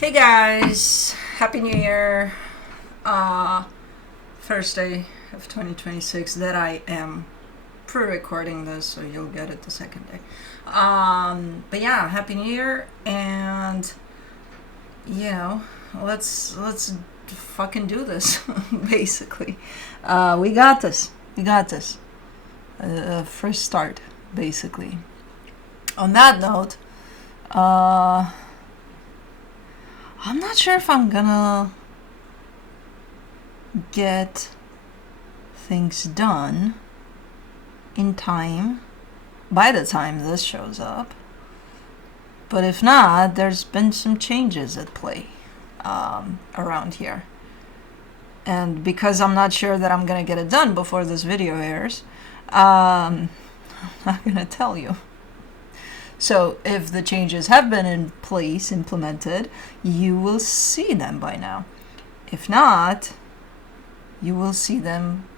Hey guys, Happy New Year. First day of 2026 that I am pre-recording this, so you'll get it the second day. But yeah, Happy New Year, and you know, let's fucking do this. Basically, we got this. We got this. First start, basically. On that note, I'm not sure if I'm gonna get things done in time by the time this shows up. But if not, there's been some changes at play around here. And because I'm not sure that I'm gonna get it done before this video airs, I'm not gonna tell you. So if the changes have been in place, implemented, you will see them by now. If not, you will see them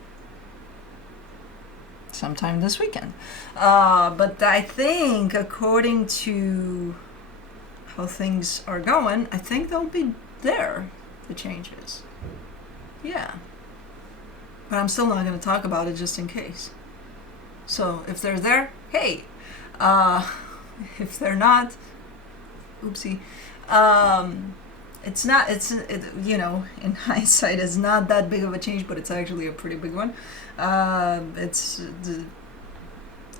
sometime this weekend. But I think, according to how things are going, I think they'll be there, the changes. Yeah. But I'm still not going to talk about it just in case. So if they're there, hey. If they're not, oopsie. You know, in hindsight, it's not that big of a change, but it's actually a pretty big one. It's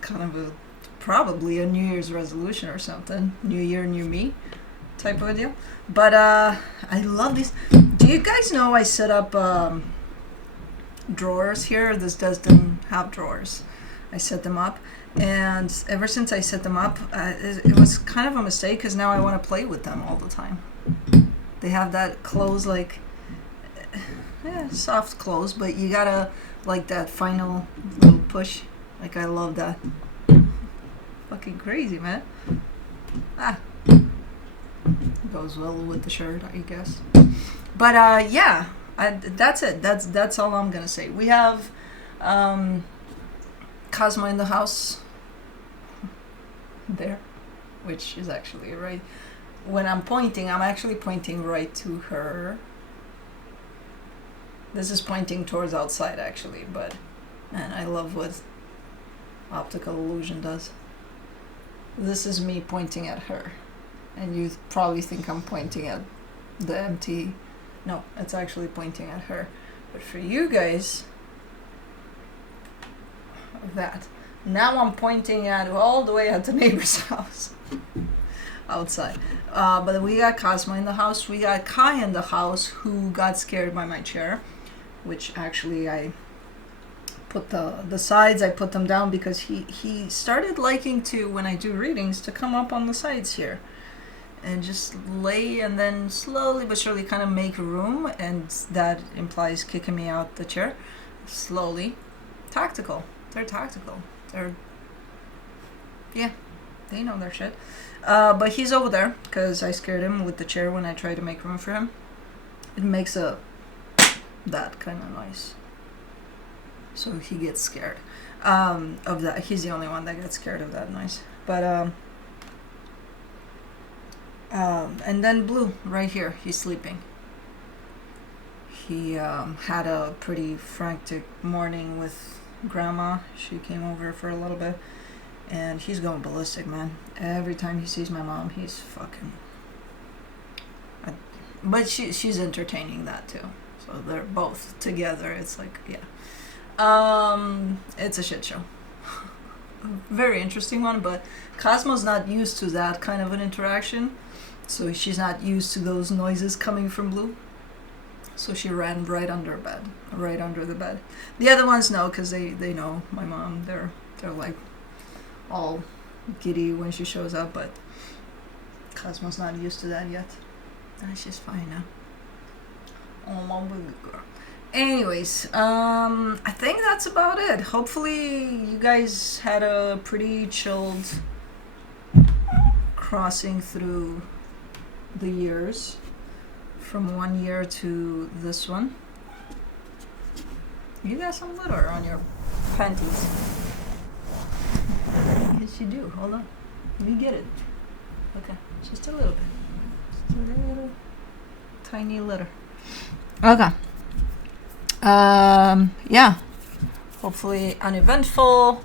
kind of probably a New Year's resolution or something. New year, new me type of a deal. But I love these. Do you guys know I set up drawers here? This doesn't have drawers. I set them up. And ever since I set them up, it was kind of a mistake because now I want to play with them all the time. They have that close, like, soft close, but you gotta, like, that final little push. Like, I love that. Fucking crazy, man. Goes well with the shirt, I guess. But, yeah, that's it. That's all I'm gonna say. We have Cosmo in the house. There, which is actually right. When I'm pointing, I'm actually pointing right to her. This is pointing towards outside, actually, but man, I love what optical illusion does. This is me pointing at her, and you probably think I'm pointing at the empty. No, it's actually pointing at her. But for you guys, that. Now I'm pointing at all the way at the neighbor's house. Outside. But we got Cosmo in the house. We got Kai in the house, who got scared by my chair. Which actually I put the sides, I put them down because he started liking to, when I do readings, to come up on the sides here. And just lay and then slowly but surely kind of make room. And that implies kicking me out the chair. Slowly. Tactical. They're tactical. Yeah, they know their shit. But he's over there because I scared him with the chair when I tried to make room for him. It makes that kind of noise, so he gets scared of that. He's the only one that gets scared of that noise. But and then Blue right here, he's sleeping. He had a pretty frantic morning with Grandma. She came over for a little bit, and he's going ballistic, man. Every time he sees my mom, he's fucking. But she's entertaining that too. So they're both together. It's like, yeah. It's a shit show. Very interesting one, but Cosmo's not used to that kind of an interaction, so she's not used to those noises coming from Blue. So she ran right under the bed. The other ones know, because they know my mom. They're like all giddy when she shows up, but Cosmo's not used to that yet. She's fine now. Oh, my baby girl. Anyways, I think that's about it. Hopefully you guys had a pretty chilled crossing through the years. From one year to this one. You got some glitter on your panties. Yes, you do. Hold on. Let me get it. Okay. Just a little bit. Just a little tiny litter. Okay. Yeah. Hopefully uneventful,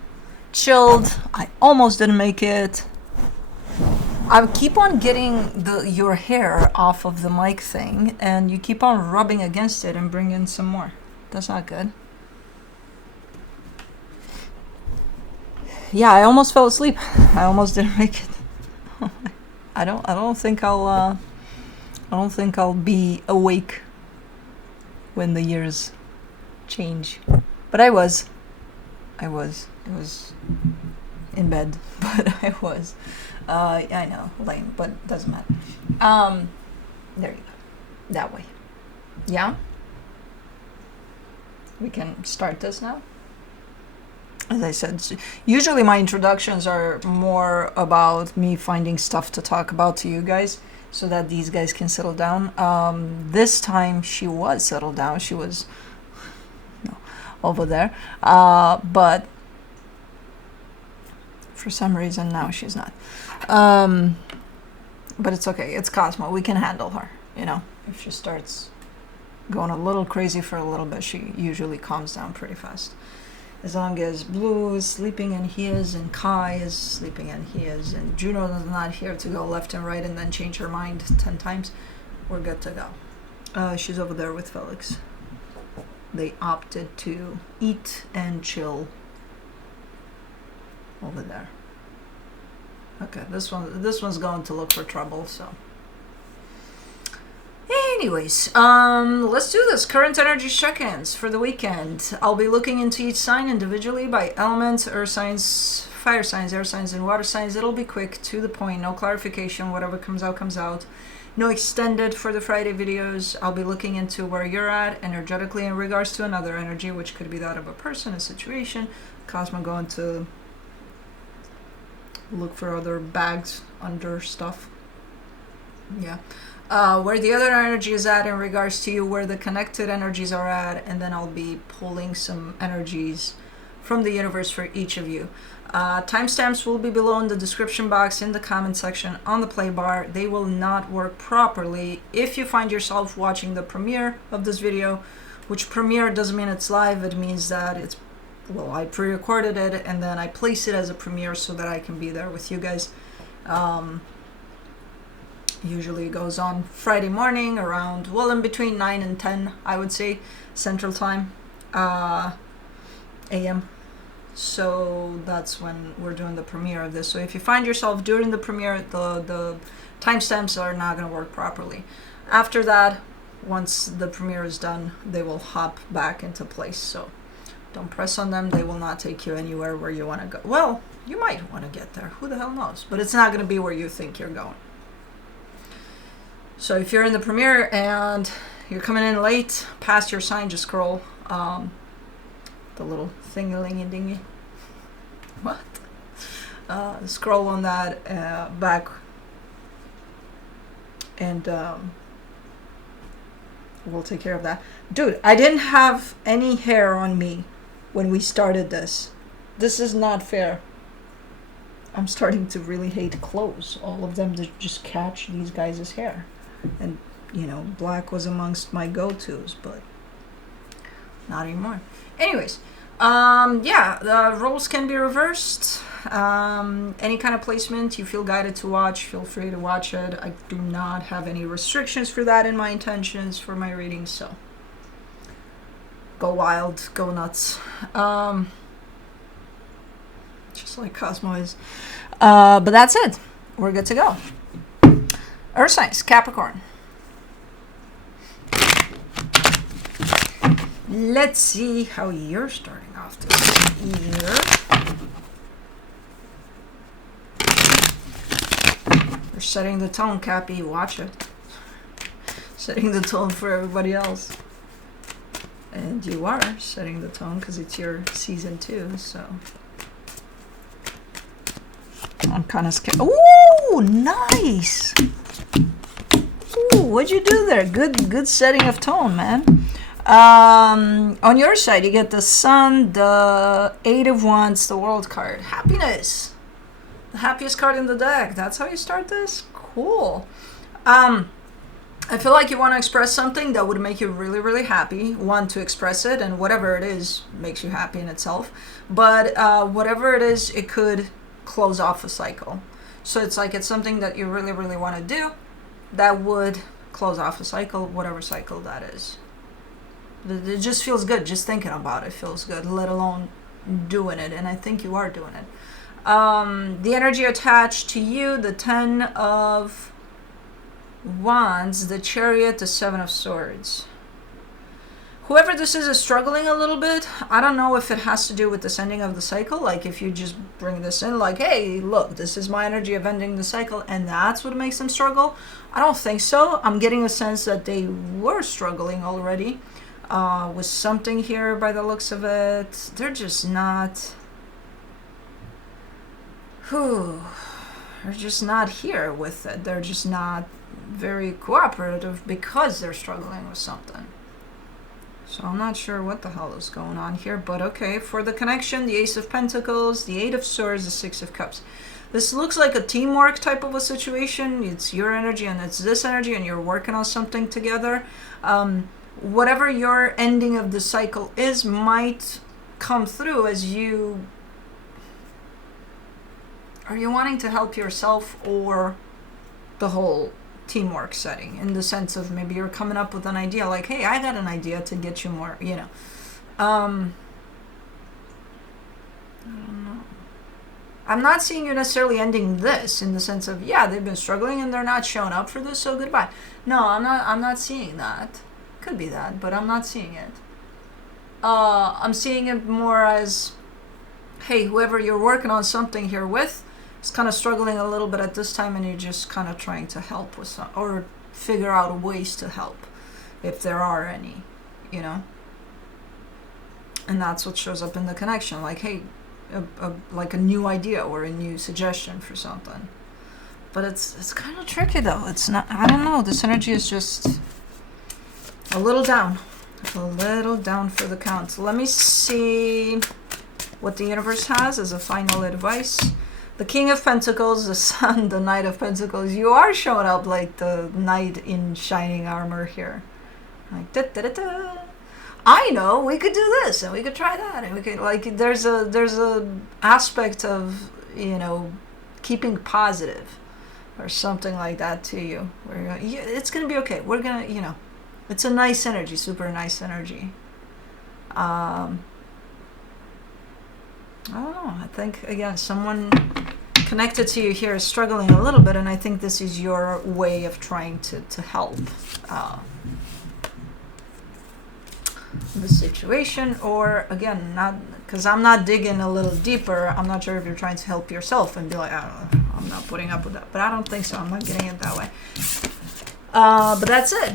chilled. I almost didn't make it. I keep on getting your hair off of the mic thing, and you keep on rubbing against it and bring in some more. That's not good. Yeah, I almost fell asleep. I almost didn't make it. I don't think I'll be awake when the years change. But I was in bed, but I was. I know, lame, but doesn't matter. There you go. That way. Yeah? We can start this now. As I said, usually my introductions are more about me finding stuff to talk about to you guys so that these guys can settle down. This time she was settled down. She was over there. But for some reason now she's not. But it's okay. It's Cosmo. We can handle her. You know, if she starts going a little crazy for a little bit, she usually calms down pretty fast. As long as Blue is sleeping and he is, and Kai is sleeping and he is, and Juno is not here to go left and right and then change her mind 10 times, we're good to go. She's over there with Felix. They opted to eat and chill over there. Okay, this one's going to look for trouble, so. Anyways, let's do this. Current energy check-ins for the weekend. I'll be looking into each sign individually by elements, earth signs, fire signs, air signs, and water signs. It'll be quick, to the point, no clarification. Whatever comes out, comes out. No extended for the Friday videos. I'll be looking into where you're at energetically in regards to another energy, which could be that of a person, a situation. Cosmo going to look for other bags under stuff. Yeah. Where the other energy is at in regards to you, where the connected energies are at, and then I'll be pulling some energies from the universe for each of you. Timestamps will be below in the description box, in the comment section, on the play bar. They will not work properly if you find yourself watching the premiere of this video, which premiere doesn't mean it's live. It means that it's, well, I pre-recorded it and then I place it as a premiere so that I can be there with you guys. Usually it goes on Friday morning around, well, in between 9 and 10, I would say, Central Time, AM. So that's when we're doing the premiere of this. So if you find yourself during the premiere, the timestamps are not going to work properly. After that, once the premiere is done, they will hop back into place. So don't press on them. They will not take you anywhere where you want to go. Well, you might want to get there. Who the hell knows? But it's not going to be where you think you're going. So if you're in the premiere and you're coming in late, past your sign, just scroll the little thingy-lingy-dingy. What? Scroll on that back, and we'll take care of that. Dude, I didn't have any hair on me when we started this. This is not fair. I'm starting to really hate clothes. All of them that just catch these guys' hair. And, you know, black was amongst my go-tos, but not anymore. Anyways, yeah, the roles can be reversed. Any kind of placement you feel guided to watch, feel free to watch it. I do not have any restrictions for that in my intentions for my readings, so go wild, go nuts. Just like Cosmo is. But that's it. We're good to go. Earth signs, Capricorn. Let's see how you're starting off this year. You're setting the tone, Cappy. Watch it. Setting the tone for everybody else. And you are setting the tone because it's your season 2, so. I'm kind of scared. Ooh, nice. Ooh, what'd you do there? Good setting of tone, man. On your side, you get the Sun, the 8 of Wands, the World card. Happiness. The happiest card in the deck. That's how you start this? Cool. I feel like you want to express something that would make you really, really happy. Want to express it, and whatever it is makes you happy in itself. But whatever it is, it could close off a cycle. So it's like it's something that you really, really want to do that would close off a cycle, whatever cycle that is. It just feels good. Just thinking about it feels good, let alone doing it. And I think you are doing it. The energy attached to you, the 10 of Wands, the Chariot, the 7 of Swords. Whoever this is struggling a little bit. I don't know if it has to do with this ending of the cycle. Like if you just bring this in like, hey, look, this is my energy of ending the cycle, and that's what makes them struggle. I don't think so. I'm getting a sense that they were struggling already with something here by the looks of it. They're just not... They're just not here with it. They're just not very cooperative because they're struggling with something. So I'm not sure what the hell is going on here, but okay. For the connection, the Ace of Pentacles, the 8 of Swords, the 6 of Cups. This looks like a teamwork type of a situation. It's your energy and it's this energy, and you're working on something together. Whatever your ending of the cycle is might come through as you... Are you wanting to help yourself or the whole teamwork setting, in the sense of maybe you're coming up with an idea like, hey, I got an idea to get you more, you know. I don't know. I'm not seeing you necessarily ending this in the sense of, yeah, they've been struggling and they're not showing up for this, so goodbye. No, I'm not seeing that. Could be that, but I'm not seeing it. I'm seeing it more as, hey, whoever you're working on something here with is kind of struggling a little bit at this time, and you're just kind of trying to help with some, or figure out ways to help, if there are any, you know. And that's what shows up in the connection, like, hey, like a new idea or a new suggestion for something. But it's kind of tricky though. It's not, I don't know, this energy is just a little down for the count. Let me see what the universe has as a final advice. The King of Pentacles, the Sun, the Knight of Pentacles. You are showing up like the knight in shining armor here. Like, da, da, da, da. I know, we could do this, and we could try that, and we could, like, there's a aspect of, you know, keeping positive, or something like that to you. Where it's going to be okay. We're going to, you know, it's a nice energy, super nice energy. I don't know. I think, again, someone connected to you here is struggling a little bit, and I think this is your way of trying to help the situation. Or, again, not because I'm not digging a little deeper. I'm not sure if you're trying to help yourself and be like, I don't know, I'm not putting up with that. But I don't think so. I'm not getting it that way. But that's it.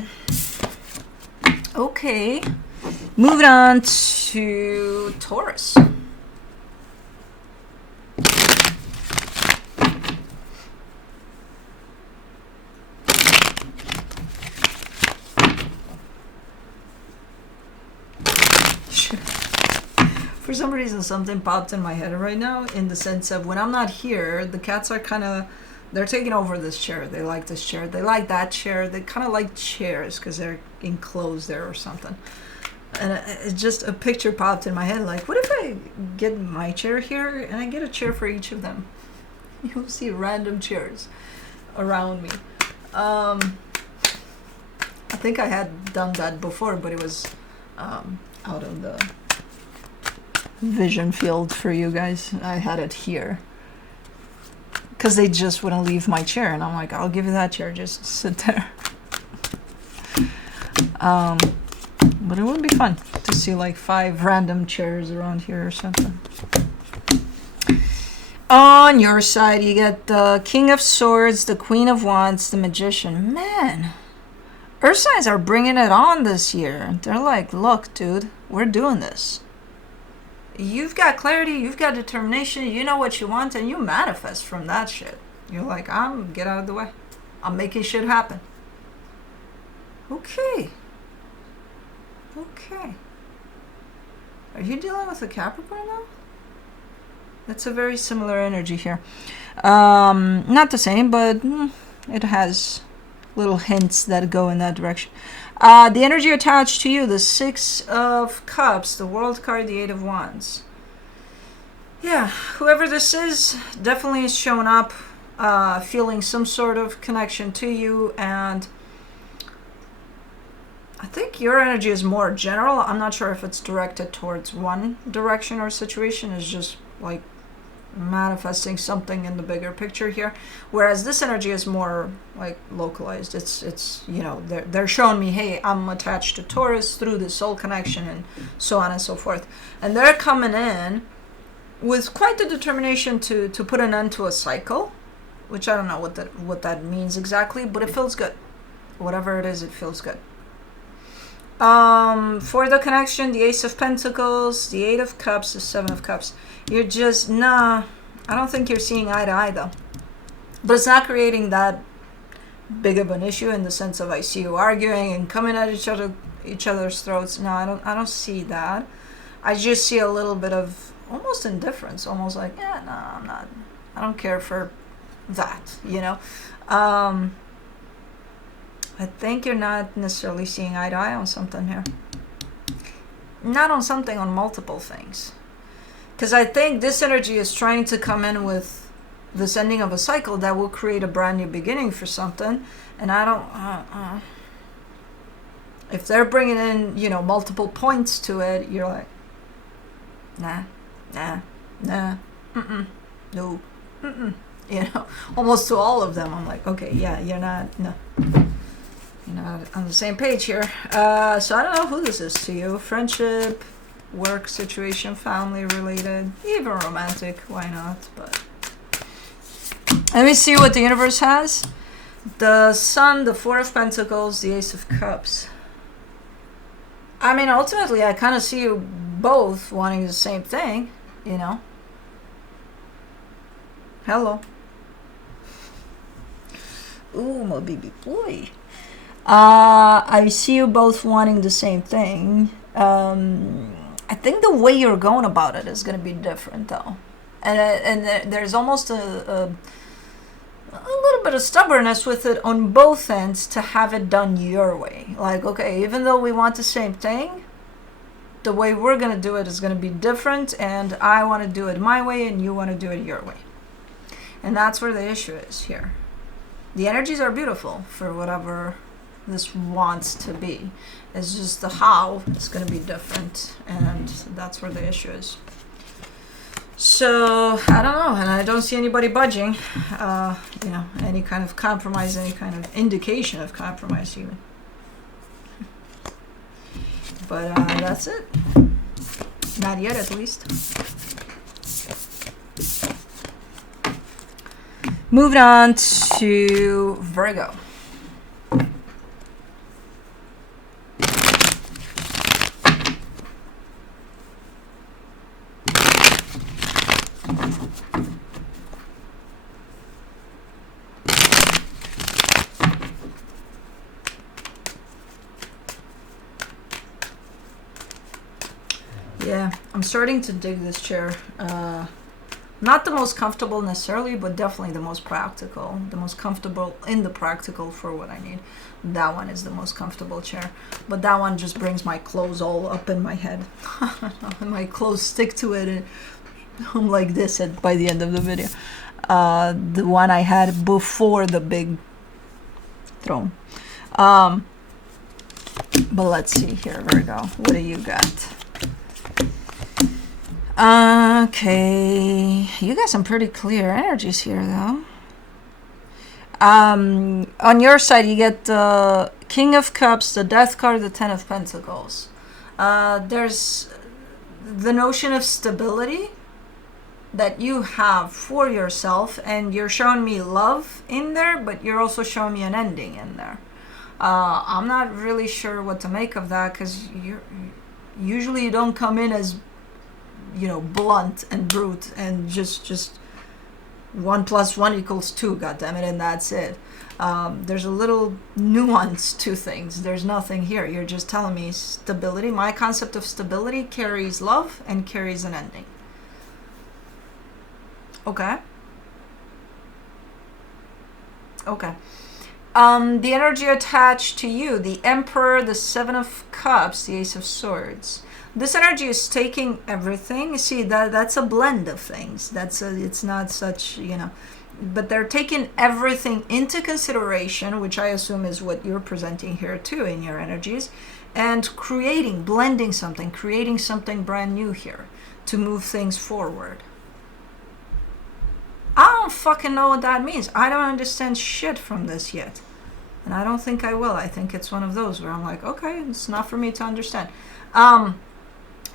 Okay. Moving on to Taurus. For some reason, something popped in my head right now, in the sense of when I'm not here, the cats are kind of, they're taking over this chair. They like this chair. They like that chair. They kind of like chairs because they're enclosed there or something. And it just, a picture popped in my head, like, what if I get my chair here and I get a chair for each of them? You'll see random chairs around me. I think I had done that before, but it was out of the vision field for you guys. I had it here because they just wouldn't leave my chair, and I'm like, I'll give you that chair, just sit there. But it would be fun to see like 5 random chairs around here or something. On your side, you get the King of Swords, the Queen of Wands, the Magician. Man, Earth signs are bringing it on this year. They're like, look, dude, we're doing this. You've got clarity, you've got determination, you know what you want, and you manifest from that shit. You're like, get out of the way. I'm making shit happen. Okay. Okay. Are you dealing with a Capricorn now? That's a very similar energy here. Not the same, but it has little hints that go in that direction. The energy attached to you, the Six of Cups, the World card, the Eight of Wands. Yeah, whoever this is definitely is showing up, feeling some sort of connection to you, and I think your energy is more general. I'm not sure if it's directed towards one direction or situation. It's just like manifesting something in the bigger picture here, whereas this energy is more like localized. It's you know, they're showing me, hey, I'm attached to Taurus through the soul connection and so on and so forth, and they're coming in with quite the determination to put an end to a cycle, which I don't know what that means exactly, but it feels good. Whatever it is, it feels good. For the connection, the Ace of Pentacles, the Eight of Cups, the Seven of Cups. You're just, I don't think you're seeing eye to eye though. But it's not creating that big of an issue in the sense of I see you arguing and coming at each other's throats. No, I don't see that. I just see a little bit of almost indifference, almost like, yeah, no, I don't care for that, you know. I think you're not necessarily seeing eye to eye on something here. Not on something, on multiple things. Because I think this energy is trying to come in with this ending of a cycle that will create a brand new beginning for something. And I don't... if they're bringing in, you know, multiple points to it, you're like, nah, no, you know, almost to all of them. I'm like, okay, yeah, you're not on the same page here. So I don't know who this is to you. Friendship, work situation, family related, even romantic, why not? But let me see what the universe has. The Sun, the Four of Pentacles, the Ace of Cups. I mean, ultimately, I kind of see you both wanting the same thing, you know. Hello. Ooh, my baby boy. I see you both wanting the same thing. I think the way you're going about it is going to be different, though. And there's almost a little bit of stubbornness with it on both ends to have it done your way. Like, okay, even though we want the same thing, the way we're going to do it is going to be different, and I want to do it my way, and you want to do it your way. And that's where the issue is here. The energies are beautiful for whatever this wants to be. It's just the how is going to be different, and that's where the issue is. So I don't know, and I don't see anybody budging. You know, any kind of compromise, any kind of indication of compromise, even. But that's it. Not yet, at least. Moving on to Virgo. Yeah, I'm starting to dig this chair. Not the most comfortable necessarily, but definitely the most practical. The most comfortable in the practical for what I need. That one is the most comfortable chair. But that one just brings my clothes all up in my head. My clothes stick to it, and I'm like this by the end of the video. The one I had before the big throne. But let's see here, Virgo. What do you got? Okay, you got some pretty clear energies here, though. On your side, you get the King of Cups, the Death card, the Ten of Pentacles. There's the notion of stability that you have for yourself, and you're showing me love in there, but you're also showing me an ending in there. I'm not really sure what to make of that, because usually you don't come in as, you know, blunt and brute and just 1 + 1 = 2, goddammit, and that's it. There's a little nuance to things. There's nothing here. You're just telling me stability. My concept of stability carries love and carries an ending. Okay. The energy attached to you, the Emperor, the Seven of Cups, the Ace of Swords. This energy is taking everything. See, that's a blend of things. It's not such, you know, but they're taking everything into consideration, which I assume is what you're presenting here too in your energies, and blending something, creating something brand new here to move things forward. I don't fucking know what that means. I don't understand shit from this yet. And I don't think I will. I think it's one of those where I'm like, okay, it's not for me to understand.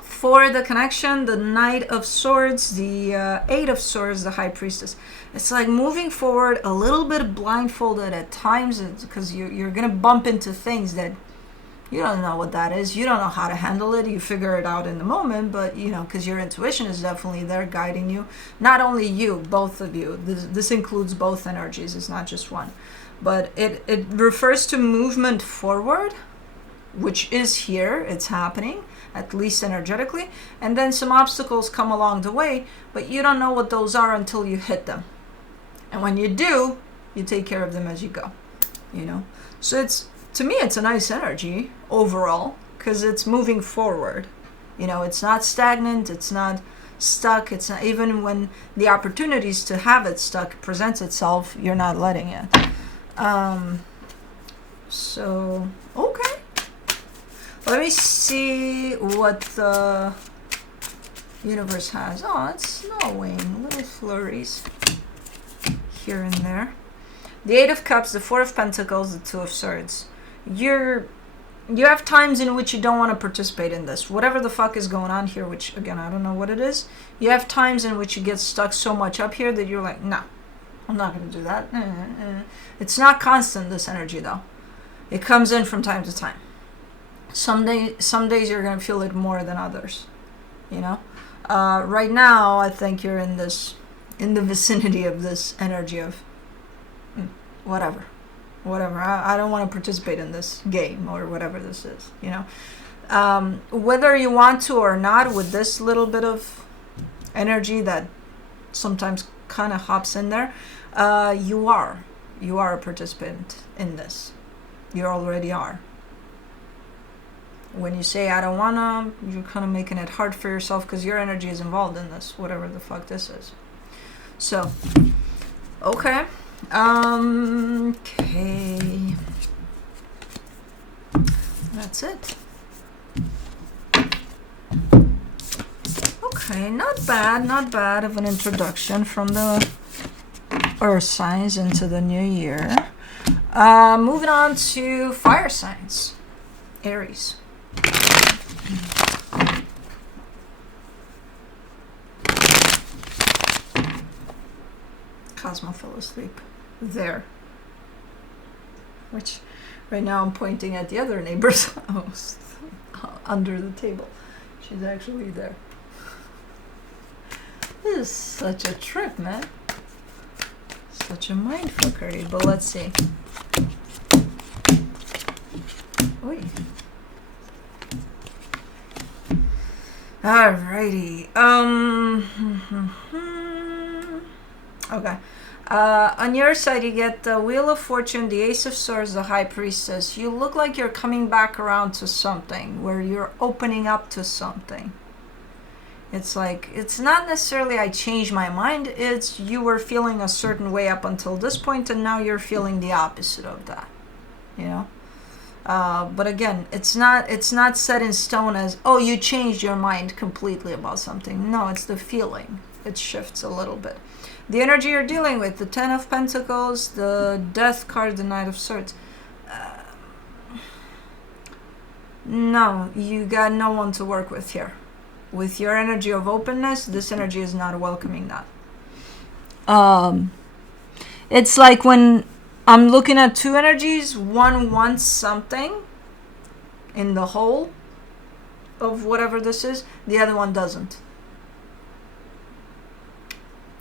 For the connection, the Knight of Swords, the Eight of Swords, the High Priestess. It's like moving forward a little bit blindfolded at times, because you're going to bump into things that you don't know what that is. You don't know how to handle it. You figure it out in the moment, but, you know, because your intuition is definitely there guiding you. Not only you, both of you. This includes both energies. It's not just one. But it refers to movement forward, which is here. It's happening, at least energetically. And then some obstacles come along the way, but you don't know what those are until you hit them. And when you do, you take care of them as you go, you know. So it's, to me, it's a nice energy overall, because it's moving forward. You know, it's not stagnant, it's not stuck, it's not, even when the opportunities to have it stuck presents itself, you're not letting it. So, okay. Let me see what the universe has. Oh, it's snowing, little flurries here and there. The Eight of Cups, the Four of Pentacles, the Two of Swords. You have times in which you don't want to participate in this. Whatever the fuck is going on here, which, again, I don't know what it is. You have times in which you get stuck so much up here that you're like, no, I'm not going to do that. It's not constant, this energy, though. It comes in from time to time. Some days you're going to feel it more than others, you know? Right now, I think you're in the vicinity of this energy of whatever. I don't want to participate in this game or whatever this is, you know. Whether you want to or not, with this little bit of energy that sometimes kind of hops in there, you are a participant in this. You already are. When you say, I don't want to, you're kind of making it hard for yourself because your energy is involved in this, whatever the fuck this is. So, okay. Okay. That's it. Okay, not bad of an introduction from the earth signs into the new year. Moving on to fire signs. Aries. Cosmo fell asleep there, which right now I'm pointing at the other neighbor's house under the table. She's actually there. This is such a trip, man. Such a mindfuckery, but let's see. Oy. Alrighty. Okay. On your side, you get the Wheel of Fortune, the Ace of Swords, the High Priestess. You look like you're coming back around to something, where you're opening up to something. It's like, it's not necessarily I changed my mind, it's you were feeling a certain way up until this point, and now you're feeling the opposite of that, you know? But again, it's not set in stone as, oh, you changed your mind completely about something. No, it's the feeling. It shifts a little bit. The energy you're dealing with, the Ten of Pentacles, the Death card, the Knight of Swords. No, you got no one to work with here. With your energy of openness, this energy is not welcoming that. It's like when I'm looking at two energies, one wants something in the whole of whatever this is, the other one doesn't.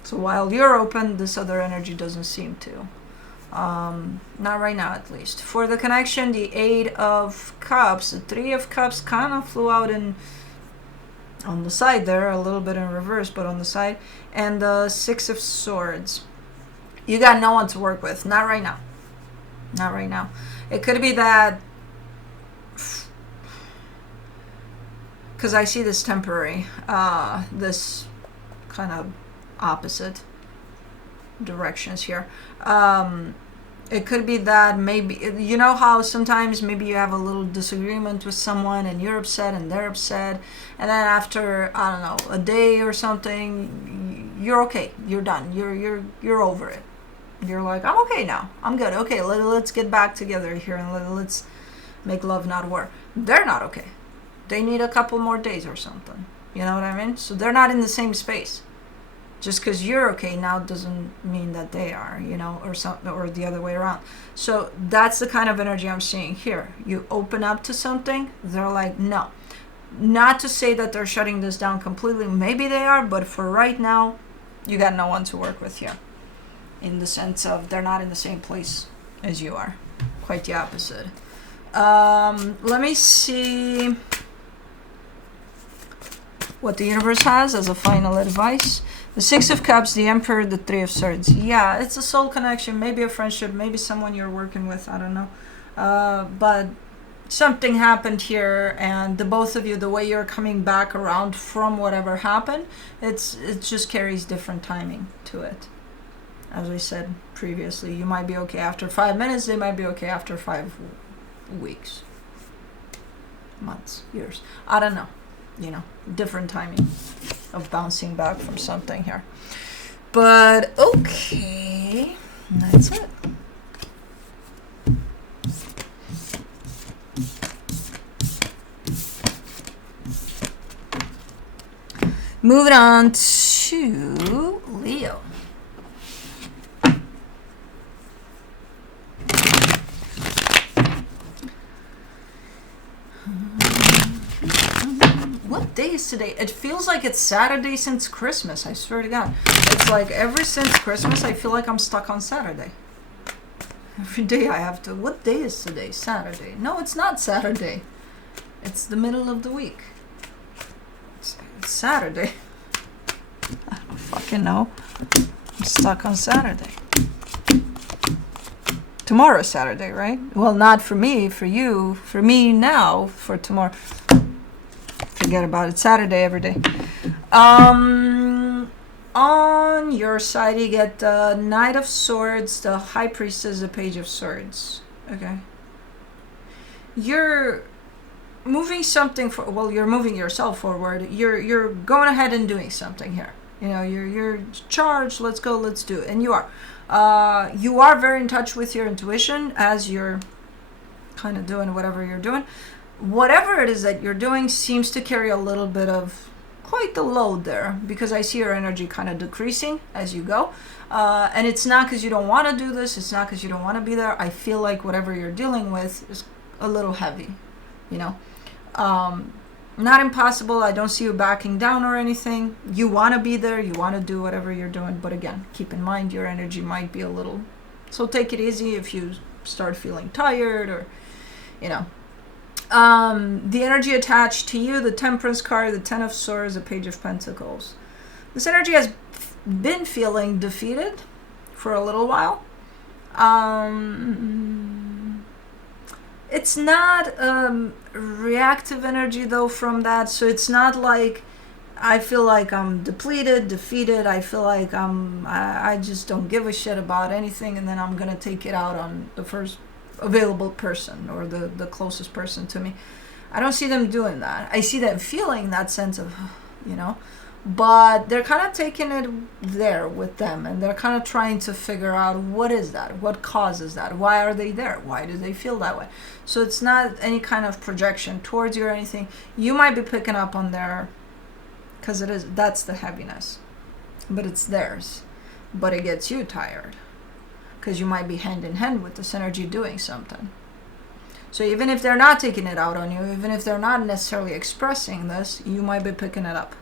So while you're open, this other energy doesn't seem to. Not right now, at least. For the connection, the Eight of Cups, the Three of Cups kind of flew out on the side there, a little bit in reverse, but on the side. And the Six of Swords. You got no one to work with, not right now. Not right now. It could be that, because I see this temporary, this kind of opposite directions here. It could be that maybe, you know how sometimes maybe you have a little disagreement with someone and you're upset and they're upset, and then after, I don't know, a day or something, you're okay, you're done, you're over it. You're like, I'm okay now, I'm good, okay, let's get back together here and let's make love, not war. They're not okay. They need a couple more days or something. You know what I mean? So they're not in the same space. Just because you're okay now doesn't mean that they are, you know, or something, or the other way around. So that's the kind of energy I'm seeing here. You open up to something, they're like, no. Not to say that they're shutting this down completely. Maybe they are, but for right now, you got no one to work with here. In the sense of they're not in the same place as you are. Quite the opposite. Let me see what the universe has as a final advice. The Six of Cups, the Emperor, the Three of Swords. Yeah, it's a soul connection, maybe a friendship, maybe someone you're working with, I don't know. But something happened here, and the both of you, the way you're coming back around from whatever happened, it just carries different timing to it. As I said previously, you might be okay after 5 minutes, they might be okay after 5 weeks, months, years. I don't know. You know, different timing of bouncing back from something here. But okay, that's it. Moving on to Leo. What day is today? It feels like it's Saturday since Christmas, I swear to God. It's like ever since Christmas, I feel like I'm stuck on Saturday. Every day I have to, what day is today? Saturday. No, it's not Saturday. It's the middle of the week. It's Saturday. I don't fucking know. I'm stuck on Saturday. Tomorrow's Saturday, right? Well, not for me, for you. For me now, for tomorrow. Forget about it. Saturday every day. On your side, you get the Knight of Swords, the High Priestess, the Page of Swords. Okay. You're moving something for. Well, you're moving yourself forward. You're going ahead and doing something here. You know, you're charged. Let's go. Let's do it. And you are. You are very in touch with your intuition as you're kind of doing whatever you're doing. Whatever it is that you're doing seems to carry a little bit of quite the load there, because I see your energy kind of decreasing as you go. And it's not because you don't want to do this. It's not because you don't want to be there. I feel like whatever you're dealing with is a little heavy, you know. Not impossible. I don't see you backing down or anything. You want to be there. You want to do whatever you're doing. But again, keep in mind your energy might be a little... So take it easy if you start feeling tired or, you know. The energy attached to you, the Temperance card, the Ten of Swords, the Page of Pentacles. This energy has been feeling defeated for a little while. It's not reactive energy though from that, so it's not like I feel like I'm depleted, defeated. I feel like I just don't give a shit about anything, and then I'm gonna take it out on the first available person or the closest person to me. I don't see them doing that. I see them feeling that sense of, you know, but they're kind of taking it there with them, and they're kind of trying to figure out what is that, what causes that, why are they there, why do they feel that way. So it's not any kind of projection towards you or anything. You might be picking up on their, because that's the heaviness, but it's theirs, but it gets you tired because you might be hand in hand with this energy doing something. So even if they're not taking it out on you, even if they're not necessarily expressing this, you might be picking it up.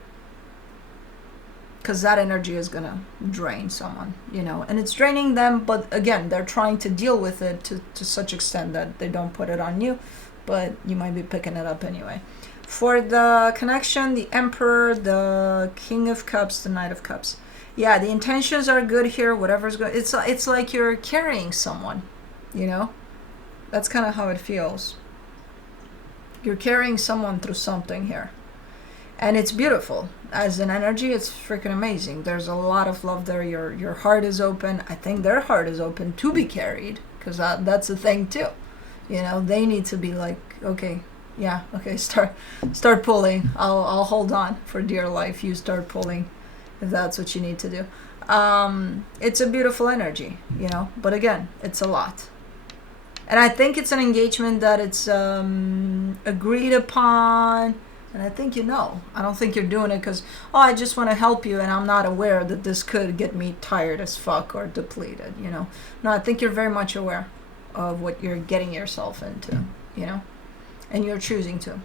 Because that energy is going to drain someone, you know. And it's draining them, but again, they're trying to deal with it to such extent that they don't put it on you. But you might be picking it up anyway. For the connection, the Emperor, the King of Cups, the Knight of Cups. Yeah, the intentions are good here, whatever's good. It's like you're carrying someone. you know? That's kind of how it feels. You're carrying someone through something here. And it's beautiful. As an energy, it's freaking amazing. There's a lot of love there. Your heart is open. I think their heart is open to be carried, because that's the thing too. You know, they need to be like, okay, yeah, okay, start pulling. I'll hold on for dear life. You start pulling, if that's what you need to do. It's a beautiful energy, you know, but again, it's a lot. And I think it's an engagement that it's agreed upon. And I think you know. I don't think you're doing it because, oh, I just want to help you and I'm not aware that this could get me tired as fuck or depleted, you know. No, I think you're very much aware of what you're getting yourself into, you know. And you're choosing to.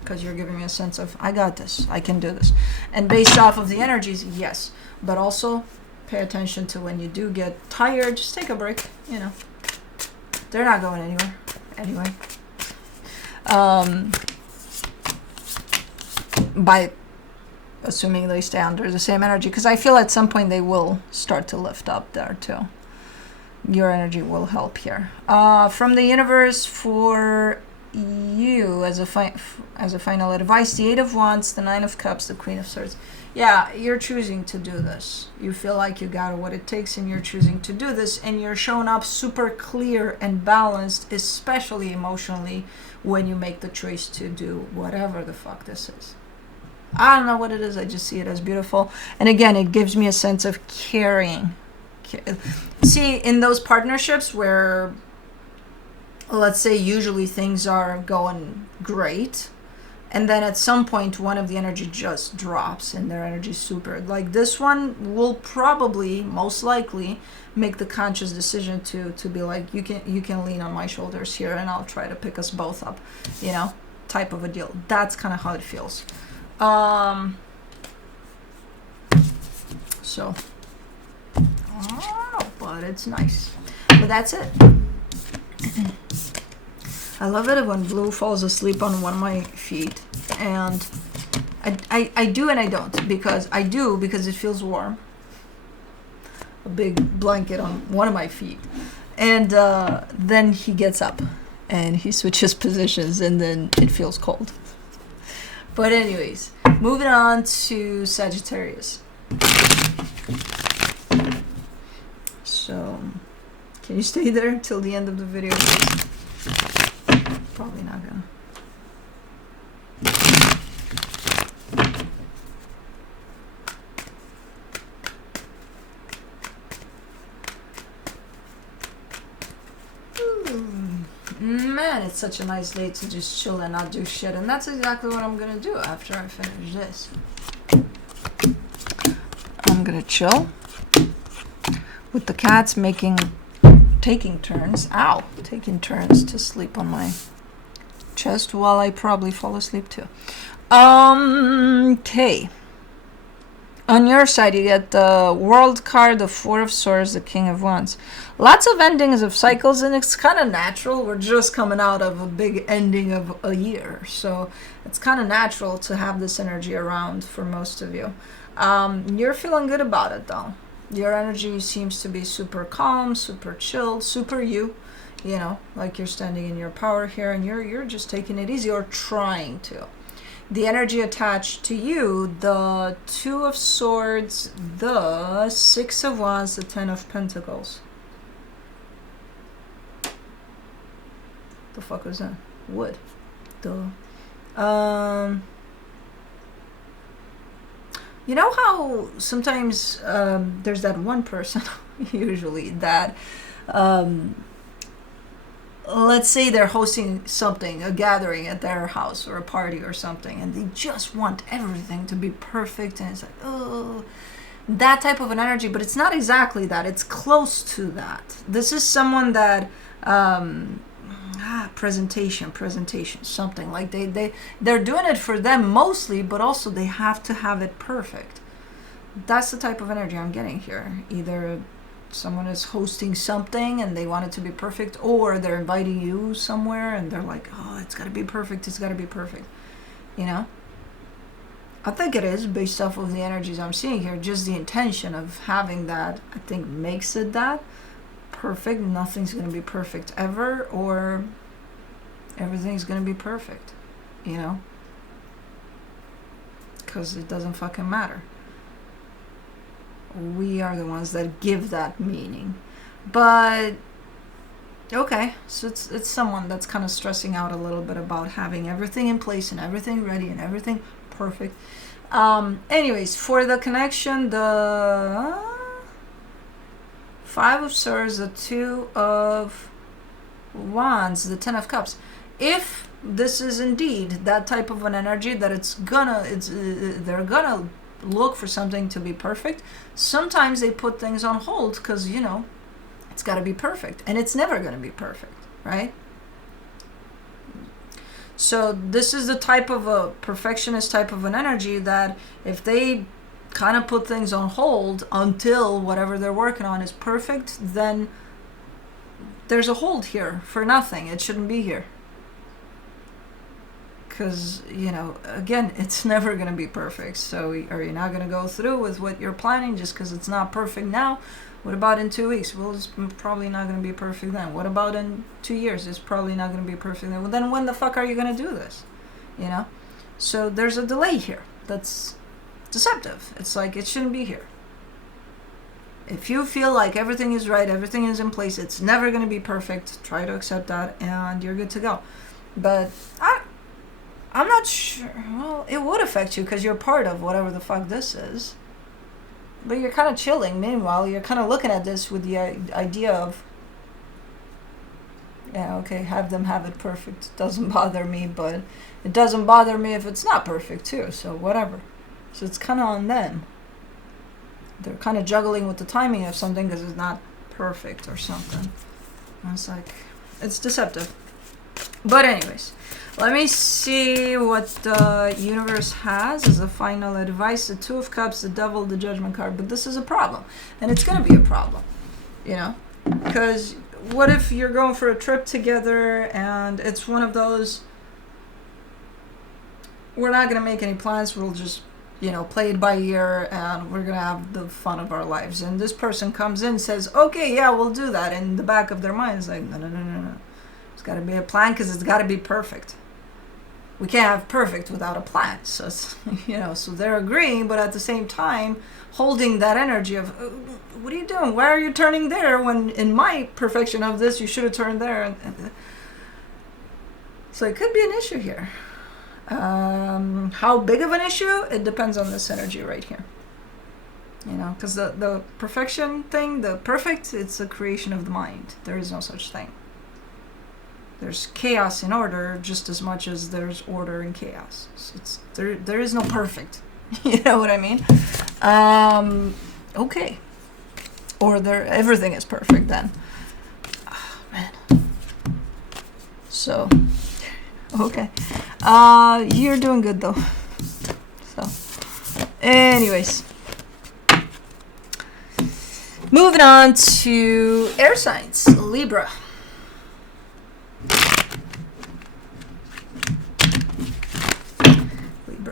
Because you're giving me a sense of, I got this. I can do this. And based off of the energies, yes. But also, pay attention to when you do get tired, just take a break, you know. They're not going anywhere. Anyway. By assuming they stay under the same energy, because I feel at some point they will start to lift up there too. Your energy will help here. From the universe for you as a final advice, the 8 of Wands, the 9 of Cups, the Queen of Swords. Yeah, you're choosing to do this. You feel like you got what it takes and you're choosing to do this, and you're showing up super clear and balanced, especially emotionally, when you make the choice to do whatever the fuck this is. I don't know what it is. I just see it as beautiful. And again, it gives me a sense of carrying. See, in those partnerships where, let's say, usually things are going great, and then at some point one of the energy just drops and their energy super. Like this one will probably, most likely, make the conscious decision to be like, you can lean on my shoulders here and I'll try to pick us both up, you know, type of a deal. That's kind of how it feels. So, but it's nice. But that's it. I love it when Blue falls asleep on one of my feet, and I do and I don't, because I do because it feels warm. A big blanket on one of my feet, and then he gets up and he switches positions, and then it feels cold. But anyways, moving on to Sagittarius. So, can you stay there till the end of the video, please? Probably not gonna. Man, it's such a nice day to just chill and not do shit, and that's exactly what I'm gonna do after I finish this. I'm gonna chill with the cats taking turns to sleep on my chest while I probably fall asleep too. Okay. On your side, you get the World card, the 4 of Swords, the King of Wands. Lots of endings of cycles, and it's kind of natural. We're just coming out of a big ending of a year, so it's kind of natural to have this energy around for most of you. You're feeling good about it, though. Your energy seems to be super calm, super chilled, super you know, like you're standing in your power here, and you're just taking it easy, or trying to. The energy attached to you, the 2 of Swords, the 6 of Wands, the 10 of Pentacles. The fuck was that? Wood. Duh. You know how sometimes there's that one person, usually, that let's say they're hosting something, a gathering at their house or a party or something, and they just want everything to be perfect, and it's like, oh, that type of an energy, but it's not exactly that. It's close to that. This is someone that presentation, something like they're doing it for them mostly, but also they have to have it perfect. That's the type of energy I'm getting here. Either someone is hosting something and they want it to be perfect, or they're inviting you somewhere and they're like, oh, it's got to be perfect, you know. I think it is, based off of the energies I'm seeing here. Just the intention of having that, I think, makes it that perfect. Nothing's going to be perfect ever, or everything's going to be perfect, you know? Because it doesn't fucking matter. We are the ones that give that meaning. But okay, so it's someone that's kind of stressing out a little bit about having everything in place and everything ready and everything perfect. Anyways, for the connection, the 5 of Swords, the 2 of Wands, the 10 of Cups. If this is indeed that type of an energy that they're gonna look for something to be perfect, sometimes they put things on hold because, you know, it's got to be perfect, and it's never going to be perfect, right? So this is the type of a perfectionist type of an energy that if they kind of put things on hold until whatever they're working on is perfect, then there's a hold here for nothing. It shouldn't be here. Because, you know, again, it's never going to be perfect. So are you not going to go through with what you're planning just because it's not perfect now? What about in 2 weeks? Well, it's probably not going to be perfect then. What about in 2 years? It's probably not going to be perfect then. Well, then when the fuck are you going to do this? You know? So there's a delay here that's deceptive. It's like it shouldn't be here. If you feel like everything is right, everything is in place, it's never going to be perfect, try to accept that and you're good to go. But I'm not sure. Well, it would affect you because you're part of whatever the fuck this is. But you're kind of chilling. Meanwhile, you're kind of looking at this with the idea of, yeah, okay, have them have it perfect. Doesn't bother me, but it doesn't bother me if it's not perfect too. So whatever. So it's kind of on them. They're kind of juggling with the timing of something because it's not perfect or something. And it's like, it's deceptive. But anyways, let me see what the universe has as a final advice. The 2 of Cups, the Devil, the Judgment card. But this is a problem. And it's going to be a problem, you know? Because what if you're going for a trip together and it's one of those, we're not going to make any plans, we'll just, you know, play it by ear and we're going to have the fun of our lives. And this person comes in and says, okay, yeah, we'll do that. And in the back of their mind is like, no. It's got to be a plan because it's got to be perfect. We can't have perfect without a plan. So, it's, you know, so they're agreeing, but at the same time, holding that energy of, what are you doing? Why are you turning there when in my perfection of this, you should have turned there? So it could be an issue here. How big of an issue? It depends on this energy right here. You know, because the perfection thing, the perfect, it's a creation of the mind. There is no such thing. There's chaos in order just as much as there's order in chaos. So there is no perfect. You know what I mean? Okay. Or everything is perfect then. Oh, man. So, okay. You're doing good though. So, anyways. Moving on to air signs. Libra.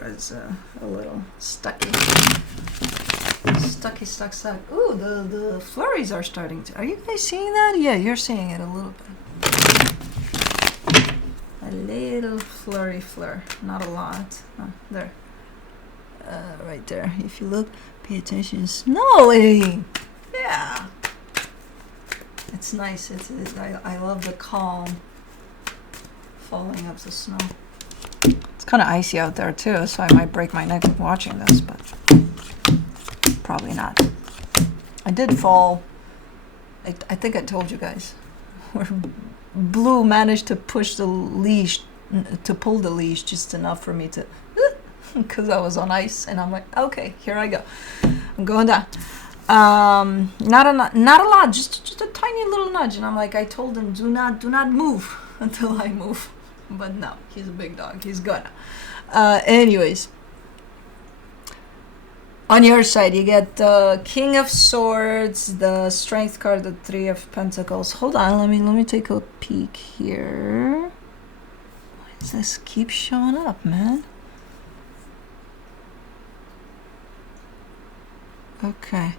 Is a little stuck. Ooh, the flurries are starting to. Are you guys seeing that? Yeah, you're seeing it a little bit. A little flurry, not a lot. Oh, there. Right there. If you look, pay attention. Snowing. Yeah. It's nice. I love the calm falling of the snow. It's kind of icy out there too, so I might break my neck watching this, but probably not. I did fall. I think I told you guys. Where Blue managed to push the leash, to pull the leash just enough for me to, because I was on ice, and I'm like, okay, here I go. I'm going down. Not a lot, just a tiny little nudge, and I'm like, I told him, do not move until I move. But no, he's a big dog. He's gonna. Anyways. On your side, you get the King of Swords, the Strength card, the 3 of Pentacles. Hold on, let me take a peek here. Why does this keep showing up, man? Okay.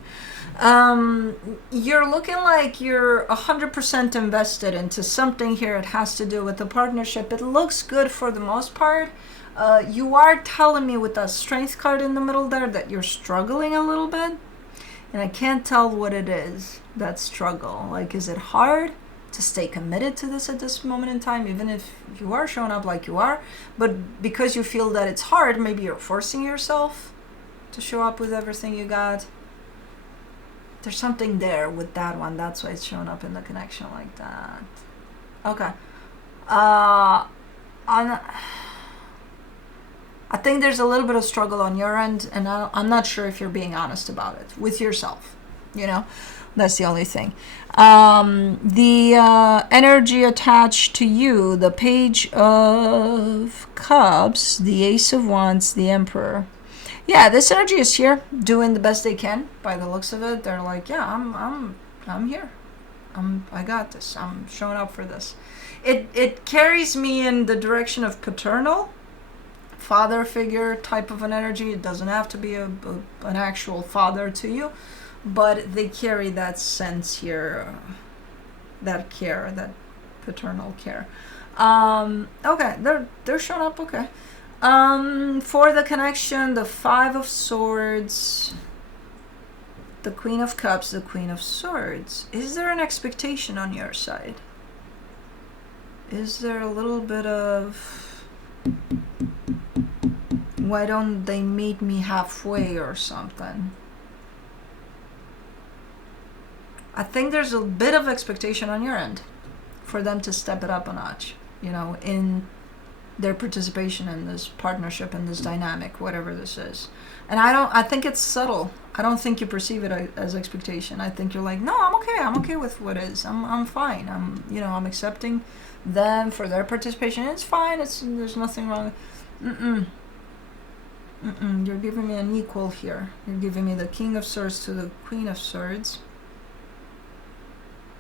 You're looking like you're 100% invested into something here. It has to do with the partnership. It looks good for the most part. You are telling me with that strength card in the middle there that you're struggling a little bit. And I can't tell what it is, that struggle. Like, is it hard to stay committed to this at this moment in time, even if you are showing up like you are? But because you feel that it's hard, maybe you're forcing yourself to show up with everything you got. There's something there with that one. That's why it's showing up in the connection like that. Okay. I think there's a little bit of struggle on your end, and I'm not sure if you're being honest about it with yourself. You know, that's the only thing. The energy attached to you, the Page of Cups, the Ace of Wands, the Emperor. Yeah, this energy is here, doing the best they can. By the looks of it, they're like, yeah, I'm here. I got this. I'm showing up for this. It carries me in the direction of paternal, father figure type of an energy. It doesn't have to be an actual father to you, but they carry that sense here, that care, that paternal care. Okay, they're showing up. Okay. For the connection, the Five of Swords, the Queen of Cups, the Queen of Swords. Is there an expectation on your side? Is there a little bit of, why don't they meet me halfway or something? I think there's a bit of expectation on your end for them to step it up a notch, you know, in their participation in this partnership, in this dynamic, whatever this is. And I think it's subtle. I don't think you perceive it as expectation. I think you're like, no, I'm okay with what is. I'm fine. I'm accepting them for their participation. It's fine. There's nothing wrong. You're giving me an equal here. You're giving me the King of Swords to the Queen of Swords.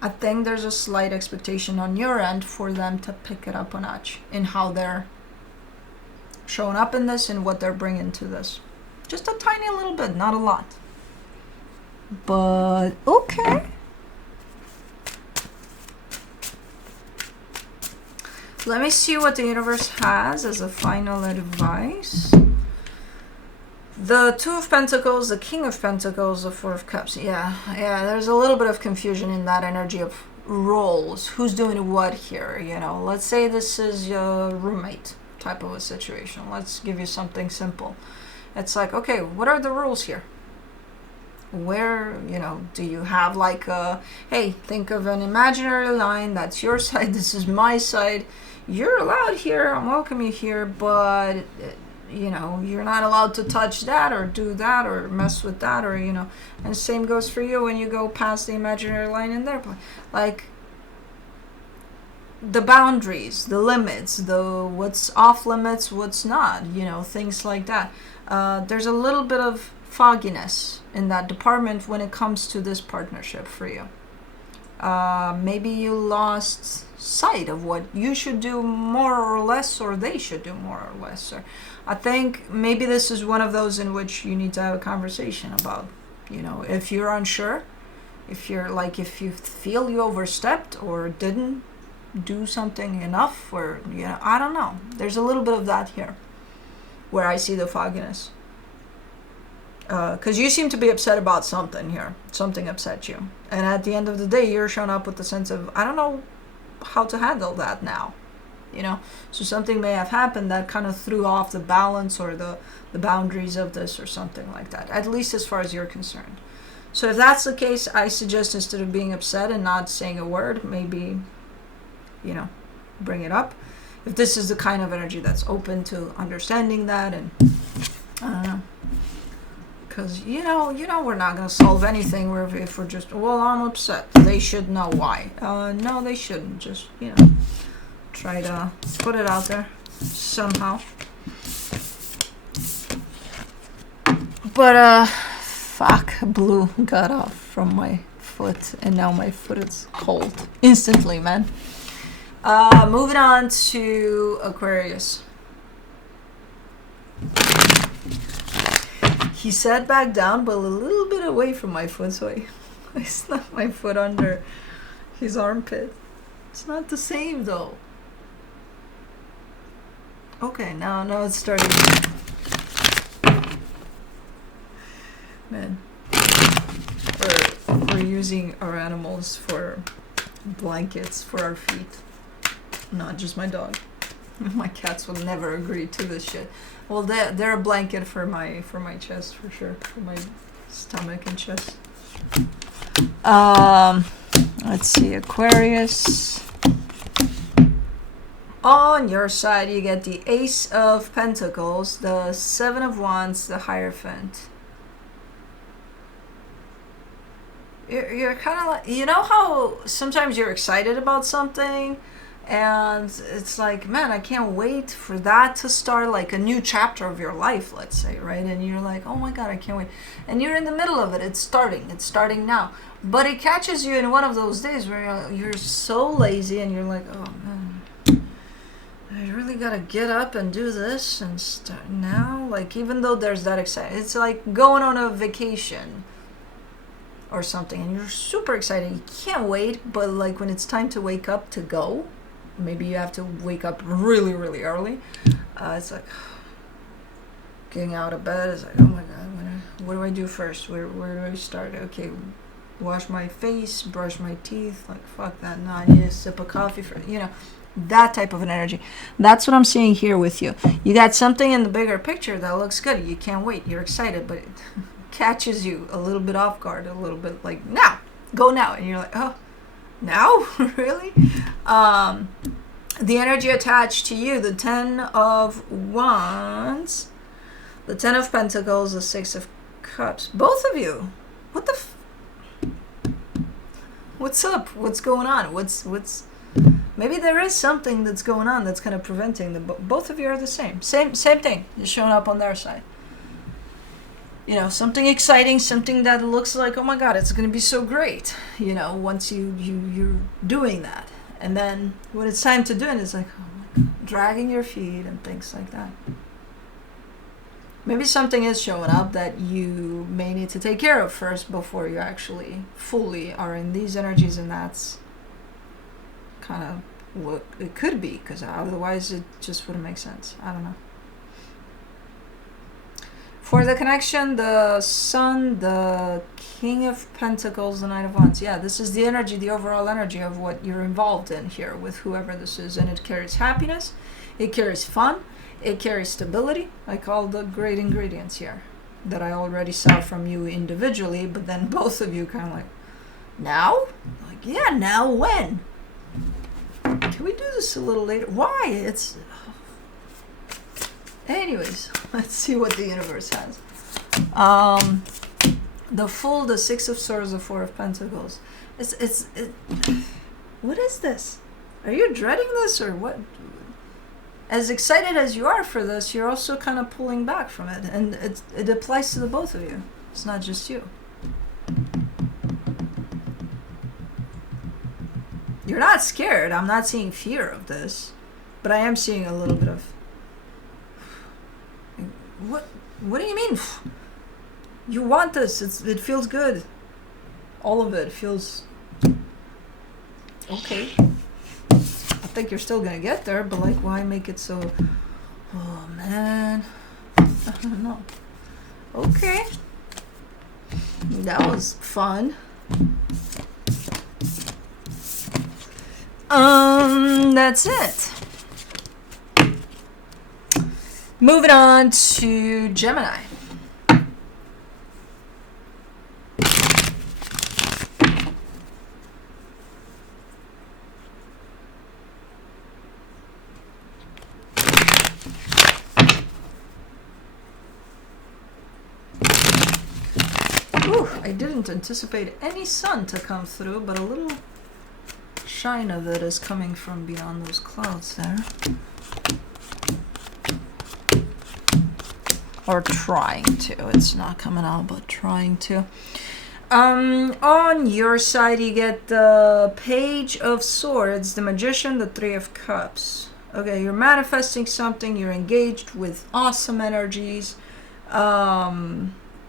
I think there's a slight expectation on your end for them to pick it up a notch in how they're showing up in this and what they're bringing to this. Just a tiny little bit, not a lot. But okay. Let me see what the universe has as a final advice. The Two of Pentacles, the King of Pentacles, the Four of Cups. Yeah, there's a little bit of confusion in that energy of roles. Who's doing what here, you know? Let's say this is your roommate type of a situation. Let's give you something simple. It's like, okay, what are the rules here? Where, you know, do you have like a, hey, think of an imaginary line, that's your side, this is my side. You're allowed here, I welcome you here, but you know, you're not allowed to touch that or do that or mess with that, or, you know, and same goes for you when you go past the imaginary line in there. Like, the boundaries, the limits, the what's off limits, what's not, you know, things like that. There's a little bit of fogginess in that department when it comes to this partnership for you. Maybe you lost sight of what you should do more or less, or they should do more or less. Or I think maybe this is one of those in which you need to have a conversation about, you know, if you're unsure, if you're like, if you feel you overstepped or didn't do something enough, or, you know, I don't know. There's a little bit of that here where I see the fogginess. Because you seem to be upset about something here. Something upset you. And at the end of the day, you're showing up with the sense of, I don't know how to handle that now. You know? So something may have happened that kind of threw off the balance or the boundaries of this or something like that. At least as far as you're concerned. So if that's the case, I suggest instead of being upset and not saying a word, maybe, you know, bring it up. If this is the kind of energy that's open to understanding that, and I don't know. Because, you know, we're not going to solve anything if we're just, well, I'm upset. They should know why. No, they shouldn't. Just, you know, try to put it out there somehow. But, fuck, blue got off from my foot, and now my foot is cold. Instantly, man. Moving on to Aquarius. he sat back down, but a little bit away from my foot, so I snuck my foot under his armpit. It's not the same though. Okay, now it's starting. Man, we're using our animals for blankets for our feet. Not just my dog. My cats will never agree to this shit. Well, they're a blanket for my chest for sure, for my stomach and chest. Let's see, Aquarius. On your side, you get the Ace of Pentacles, the Seven of Wands, the Hierophant. You're kind of like, you know how sometimes you're excited about something and it's like, man, I can't wait for that to start, like a new chapter of your life, let's say, right? And you're like, oh my God, I can't wait. And you're in the middle of it. It's starting now. But it catches you in one of those days where you're so lazy and you're like, oh man, I really gotta get up and do this and start now. Like, even though there's that excitement, it's like going on a vacation or something and you're super excited, you can't wait, but like when it's time to wake up to go, maybe you have to wake up really early, it's like getting out of bed is like, oh my God, what do I do first? Where do I start? Okay, wash my face, brush my teeth, like fuck that, no, I need a sip of coffee for, you know, that type of an energy. That's what I'm seeing here with you. You got something in the bigger picture that looks good, you can't wait, you're excited, but catches you a little bit off guard, a little bit like, now, go now. And you're like, oh, now? Really? The energy attached to you, the 10 of Wands, the 10 of Pentacles, the 6 of Cups. Both of you. What the what's up? What's going on? What's maybe there is something that's going on that's kind of preventing the both of you are the same thing is showing up on their side. You know, something exciting, something that looks like, oh my God, it's going to be so great, you know, once you're doing that. And then when it's time to do it, it's like, oh my God, dragging your feet and things like that. Maybe something is showing up that you may need to take care of first before you actually fully are in these energies, and that's kind of what it could be, because otherwise it just wouldn't make sense. I don't know. For the connection, the Sun, the King of Pentacles, the Knight of Wands. Yeah, this is the energy, the overall energy of what you're involved in here with whoever this is. And it carries happiness, it carries fun, it carries stability, like all the great ingredients here that I already saw from you individually, but then both of you kind of like, now? Like, yeah, now when? Can we do this a little later? Why? It's... Anyways, let's see what the universe has. The Fool, the 6 of Swords, the 4 of Pentacles. What is this? Are you dreading this or what? As excited as you are for this, you're also kind of pulling back from it. And it applies to the both of you. It's not just you. You're not scared. I'm not seeing fear of this. But I am seeing a little bit of... What do you mean? You want this. It feels good. All of it feels okay. I think you're still gonna get there, but like, why make it so... Oh man, I don't know. Okay, that was fun. That's it. Moving on to Gemini. Ooh, I didn't anticipate any sun to come through, but a little shine of it is coming from beyond those clouds there. Or trying to. It's not coming out, but trying to. On your side, you get the Page of Swords, the Magician, the 3 of Cups. Okay, you're manifesting something. You're engaged with awesome energies.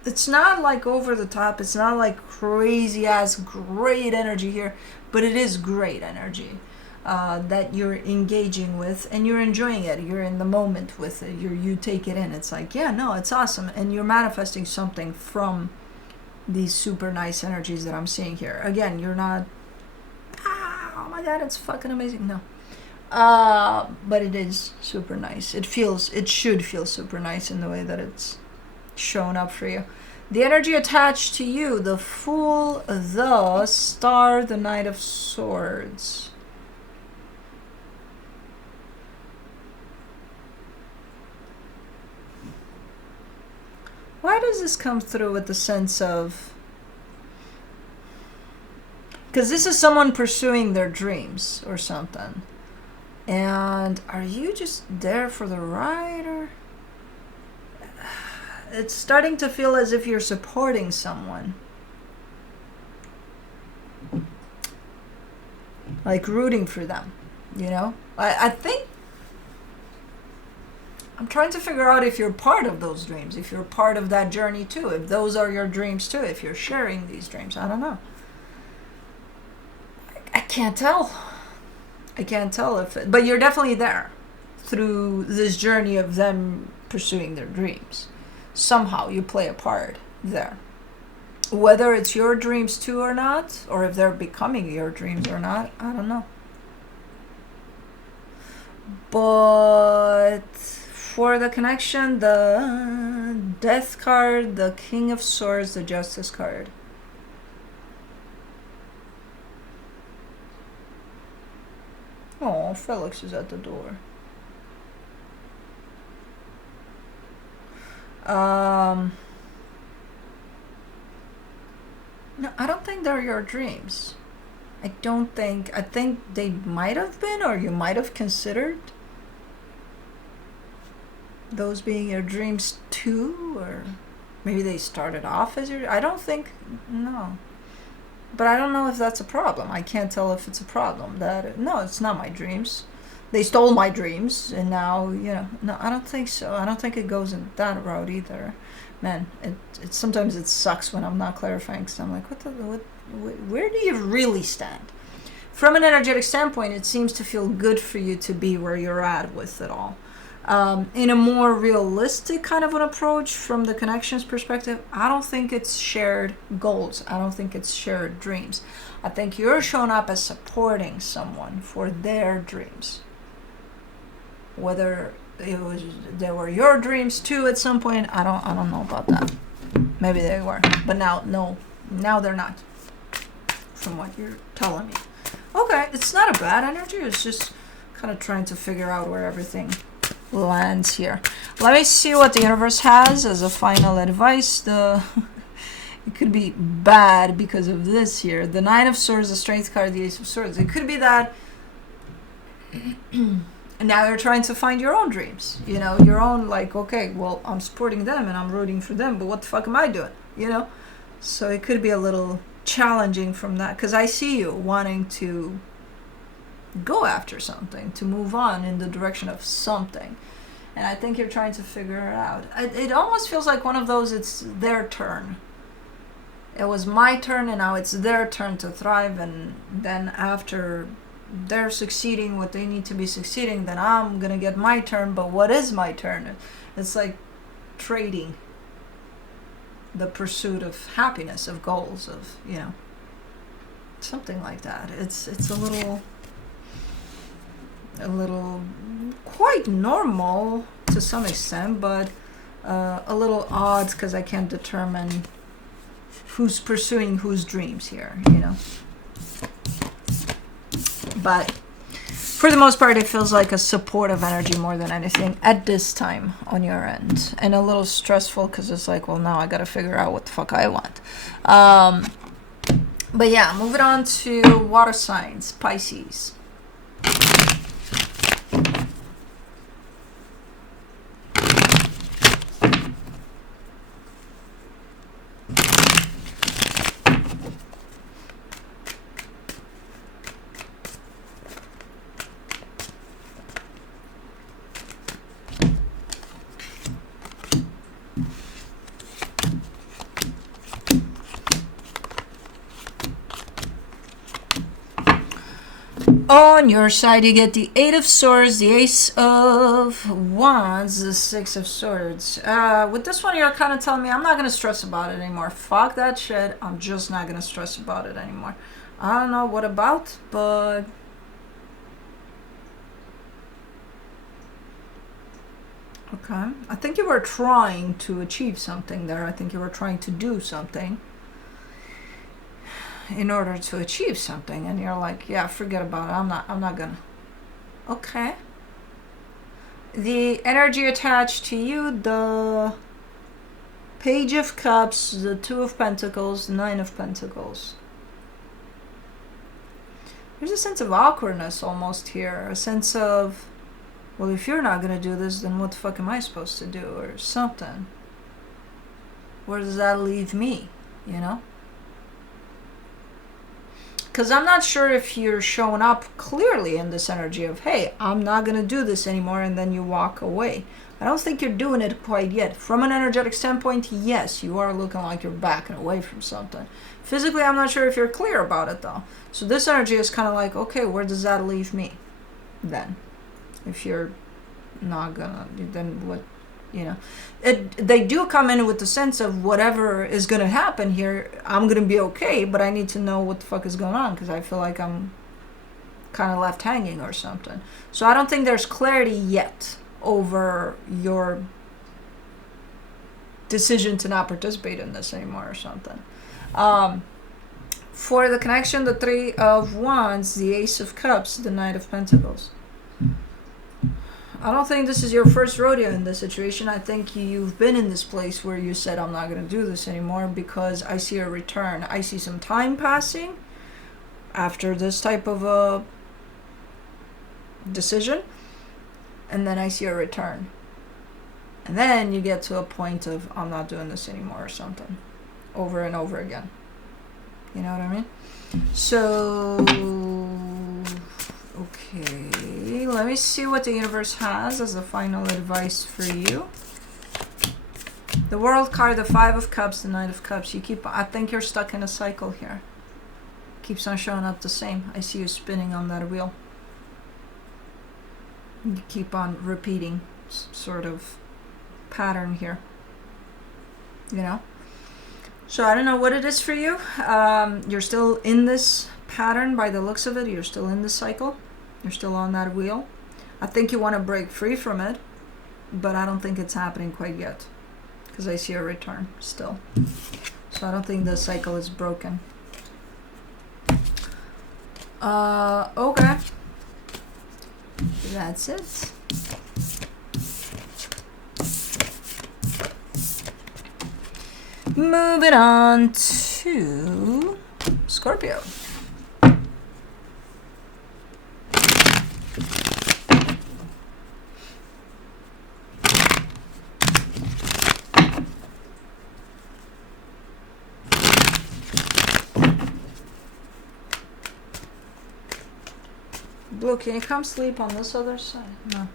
it's not like over the top. It's not like crazy ass great energy here, but it is great energy that you're engaging with, and you're enjoying it. You're in the moment with it. You take it in. It's like, yeah, no, it's awesome, and you're manifesting something from these super nice energies that I'm seeing here. Again, you're not, oh my god, it's fucking amazing. No. But it is super nice. It should feel super nice in the way that it's shown up for you. The energy attached to you, the Fool, the Star, the Knight of Swords. Why does this come through with the sense of... Because this is someone pursuing their dreams or something. And are you just there for the ride, or... It's starting to feel as if you're supporting someone. Like rooting for them, you know? I think... I'm trying to figure out if you're part of those dreams, if you're part of that journey too, if those are your dreams too, if you're sharing these dreams. I don't know. I can't tell. I can't tell if it, but you're definitely there through this journey of them pursuing their dreams. Somehow you play a part there. Whether it's your dreams too or not, or if they're becoming your dreams or not, I don't know. But for the connection, the Death card, the King of Swords, the Justice card. Oh, Felix is at the door. No, I don't think they're your dreams. I think they might have been, or you might have considered those being your dreams too, or maybe they started off as your... I don't think... No. But I don't know if that's a problem. I can't tell if it's a problem. No, it's not my dreams. They stole my dreams, and now, you know... No, I don't think so. I don't think it goes in that route either. Man, it sometimes it sucks when I'm not clarifying, because I'm like, where do you really stand? From an energetic standpoint, it seems to feel good for you to be where you're at with it all. In a more realistic kind of an approach from the connections perspective, I don't think it's shared goals. I don't think it's shared dreams. I think you're showing up as supporting someone for their dreams. Whether they were your dreams too at some point, I don't know about that. Maybe they were, but now they're not, from what you're telling me. Okay, it's not a bad energy. It's just kind of trying to figure out where everything lands here. Let me see what the universe has as a final advice. It could be bad because of this here. The Nine of Swords, the Strength card, the Ace of Swords. It could be that and now you're trying to find your own dreams, you know, your own, like, okay, well, I'm supporting them and I'm rooting for them, but what the fuck am I doing, you know? So it could be a little challenging from that, because I see you wanting to go after something, to move on in the direction of something, and I think you're trying to figure it out. It almost feels like one of those, it's their turn. It was my turn, and now it's their turn to thrive, and then after they're succeeding what they need to be succeeding, then I'm gonna get my turn. But what is my turn? It's like trading the pursuit of happiness, of goals, of, you know, something like that. It's a little quite normal to some extent, but a little odd, because I can't determine who's pursuing whose dreams here, you know. But for the most part, it feels like a supportive energy more than anything at this time on your end. And a little stressful, because it's like, well, now I got to figure out what the fuck I want. But yeah, moving on to water signs, Pisces. On your side, you get the Eight of Swords, the Ace of Wands, the Six of Swords. With this one, you're kind of telling me I'm not going to stress about it anymore. Fuck that shit. I'm just not going to stress about it anymore. I don't know what about, but... Okay. I think you were trying to achieve something there. I think you were trying to do something in order to achieve something, and you're like, yeah, forget about it. I'm not gonna. Okay. The energy attached to you, the Page of Cups, the Two of Pentacles, the Nine of Pentacles. There's a sense of awkwardness almost here, a sense of, well, if you're not gonna do this, then what the fuck am I supposed to do, or something. Where does that leave me, you know? Because I'm not sure if you're showing up clearly in this energy of, hey, I'm not going to do this anymore, and then you walk away. I don't think you're doing it quite yet. From an energetic standpoint, yes, you are looking like you're backing away from something. Physically, I'm not sure if you're clear about it, though. So this energy is kind of like, okay, where does that leave me then? If you're not going to, then what, you know? They do come in with the sense of whatever is going to happen here, I'm going to be okay, but I need to know what the fuck is going on, because I feel like I'm kind of left hanging or something. So I don't think there's clarity yet over your decision to not participate in this anymore or something. For the connection, the Three of Wands, the Ace of Cups, the Knight of Pentacles. I don't think this is your first rodeo in this situation. I think you've been in this place where you said, I'm not going to do this anymore, because I see a return. I see some time passing after this type of a decision, and then I see a return. And then you get to a point of, I'm not doing this anymore or something, over and over again. You know what I mean? So... okay, let me see what the universe has as a final advice for you. The World card, the Five of Cups, the Knight of Cups. I think you're stuck in a cycle here. Keeps on showing up the same. I see you spinning on that wheel. You keep on repeating sort of pattern here. You know? So I don't know what it is for you. You're still in this pattern by the looks of it. You're still in this cycle. You're still on that wheel. I think you want to break free from it, but I don't think it's happening quite yet, because I see a return still. So I don't think the cycle is broken. Okay. That's it. Moving on to Scorpio. Blue, can you come sleep on this other side? No.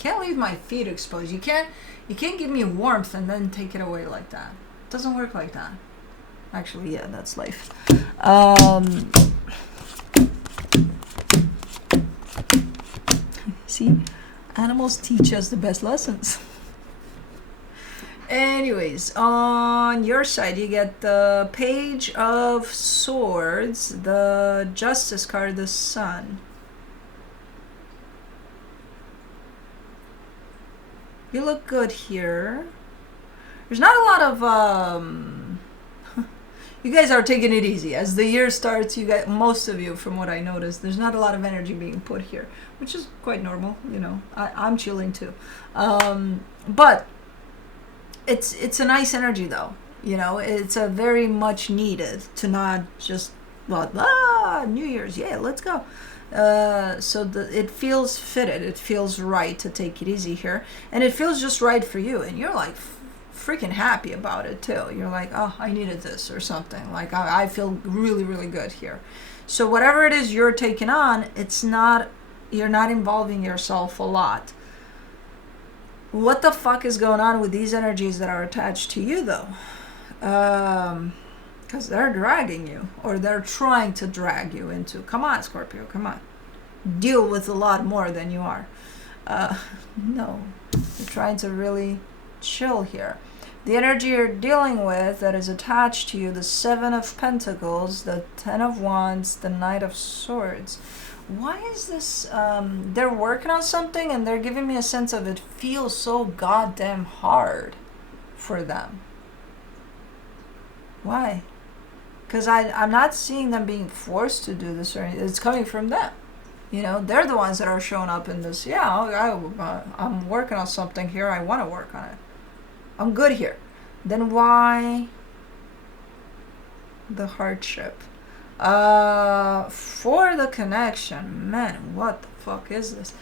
Can't leave my feet exposed. You can't give me warmth and then take it away like that. It doesn't work like that. Actually, yeah, that's life. See, animals teach us the best lessons. Anyways, on your side, you get the Page of Swords, the Justice card, the Sun. You look good here. There's not a lot of, you guys are taking it easy. As the year starts, you get, most of you, from what I noticed, there's not a lot of energy being put here, which is quite normal, you know. I'm chilling too. But it's a nice energy though, you know. It's a very much needed to not just, well, New Year's, yeah, let's go. So it feels fitted, it feels right to take it easy here, and it feels just right for you, and you're like freaking happy about it too. You're like, oh, I needed this or something. Like, I feel really, really good here. So whatever it is you're taking on, you're not involving yourself a lot. What the fuck is going on with these energies that are attached to you though? Because they're dragging you, or they're trying to drag you into, come on, Scorpio, come on. Deal with a lot more than you are. No, you're trying to really chill here. The energy you're dealing with that is attached to you, the 7 of Pentacles, the 10 of Wands, the Knight of Swords. Why is this, they're working on something and they're giving me a sense of it feels so goddamn hard for them. Why? Because I'm not seeing them being forced to do this or anything. It's coming from them. You know, they're the ones that are showing up in this. Yeah, I'm working on something here. I want to work on it. I'm good here. Then why the hardship? For the connection. Man, what the fuck is this?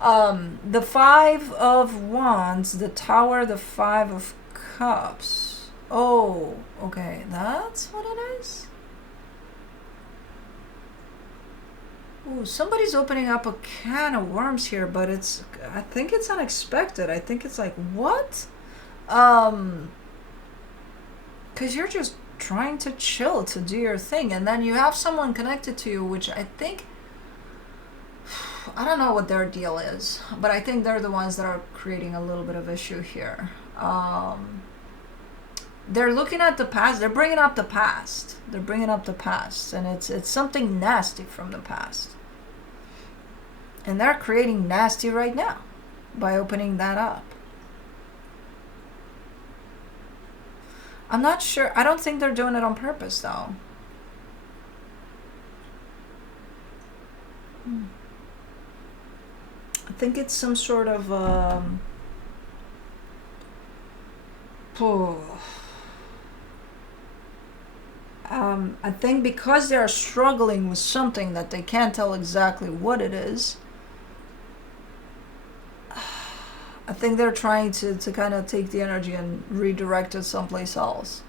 The 5 of Wands, the Tower, the 5 of Cups. Oh, okay, that's what it is? Ooh, somebody's opening up a can of worms here, but I think it's unexpected. I think it's like, what? Because you're just trying to chill, to do your thing, and then you have someone connected to you, which I think, I don't know what their deal is, but I think they're the ones that are creating a little bit of issue here. They're looking at the past. They're bringing up the past. They're bringing up the past, and it's something nasty from the past. And they're creating nasty right now by opening that up. I'm not sure. I don't think they're doing it on purpose, though. I think it's some sort of I think because they're struggling with something that they can't tell exactly what it is, I think they're trying to kind of take the energy and redirect it someplace else.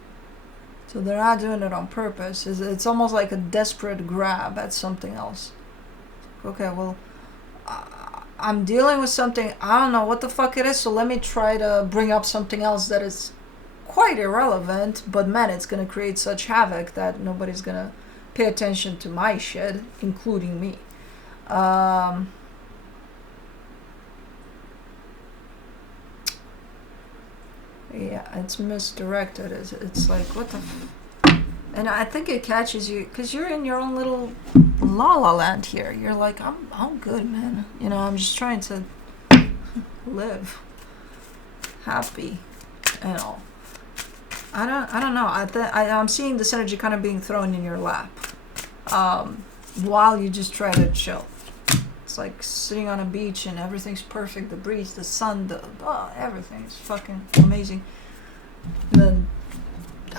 So they're not doing it on purpose. It's almost like a desperate grab at something else. Okay, well, I'm dealing with something, I don't know what the fuck it is, so let me try to bring up something else that is quite irrelevant, but man, it's gonna create such havoc that nobody's gonna pay attention to my shit, including me. Yeah, it's misdirected. It's like, what the and I think it catches you because you're in your own little la-la land here. You're like, I'm good, man. You know, I'm just trying to live happy and all. I don't know. I'm seeing this energy kind of being thrown in your lap while you just try to chill. It's like sitting on a beach and everything's perfect. The breeze, the sun, everything is fucking amazing. And then,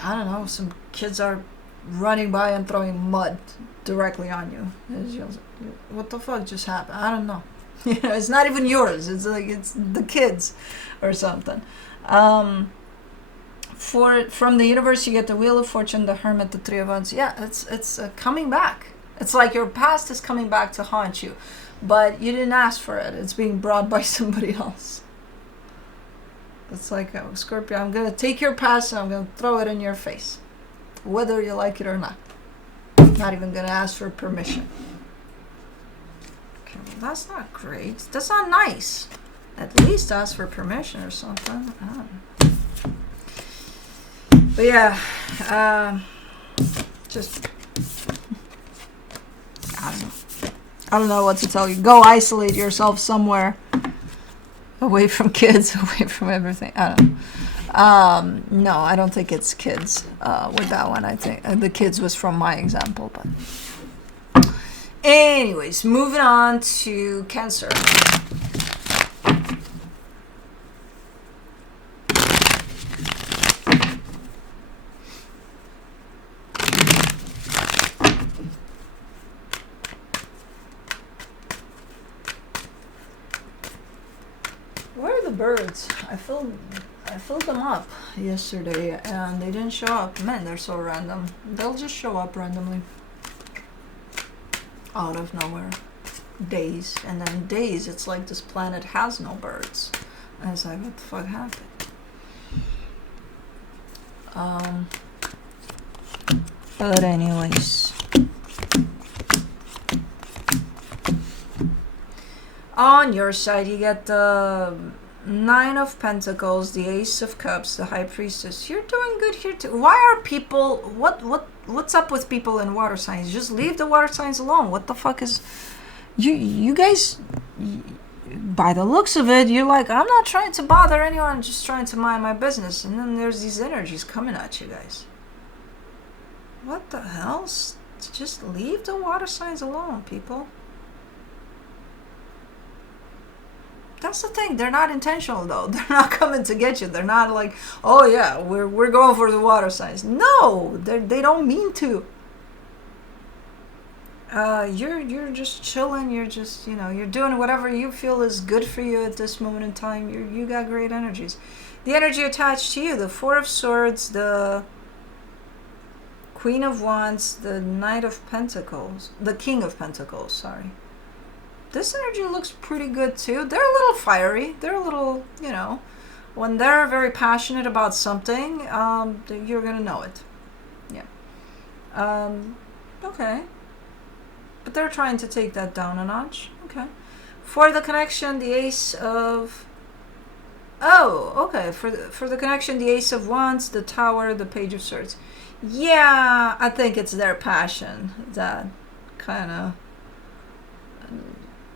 I don't know, some kids are running by and throwing mud directly on you. It's just, what the fuck just happened? I don't know. You know, it's not even yours. It's like it's the kids or something. From the universe, you get the Wheel of Fortune, the Hermit, the Three of Wands. Yeah, it's coming back. It's like your past is coming back to haunt you, but you didn't ask for it. It's being brought by somebody else. It's like, oh, Scorpio, I'm going to take your past and I'm going to throw it in your face, whether you like it or not. Not even going to ask for permission. Okay, well, that's not great. That's not nice. At least ask for permission or something. I don't know. But yeah, just, I don't know. I don't know what to tell you. Go isolate yourself somewhere. Away from kids, away from everything. I don't know. No, I don't think it's kids with that one. I think the kids was from my example. But anyways, moving on to Cancer. Birds. I filled them up yesterday and they didn't show up. Man, they're so random. They'll just show up randomly out of nowhere. Days. And then days, it's like this planet has no birds. And it's like, what the fuck happened? But anyways. On your side, you get the Nine of Pentacles, the Ace of Cups, the High Priestess. You're doing good here too. Why are people... What's up with people in water signs? Just leave the water signs alone. What the fuck is... You guys... By the looks of it, you're like, I'm not trying to bother anyone. I'm just trying to mind my business. And then there's these energies coming at you guys. What the hell? Just leave the water signs alone, people. That's the thing. They're not intentional, though. They're not coming to get you. They're not like, oh yeah, we're going for the water signs. No, they don't mean to. You're just chilling. You're just, you know, you're doing whatever you feel is good for you at this moment in time. You got great energies. The energy attached to you: the Four of Swords, the Queen of Wands, the Knight of Pentacles, the King of Pentacles. Sorry. This energy looks pretty good too. They're a little fiery. They're a little, you know, when they're very passionate about something, you're gonna know it. Yeah. Okay. But they're trying to take that down a notch. Okay. For the connection, the Ace of... Oh, okay. For the connection, the Ace of Wands, the Tower, the Page of Swords. Yeah, I think it's their passion that kind of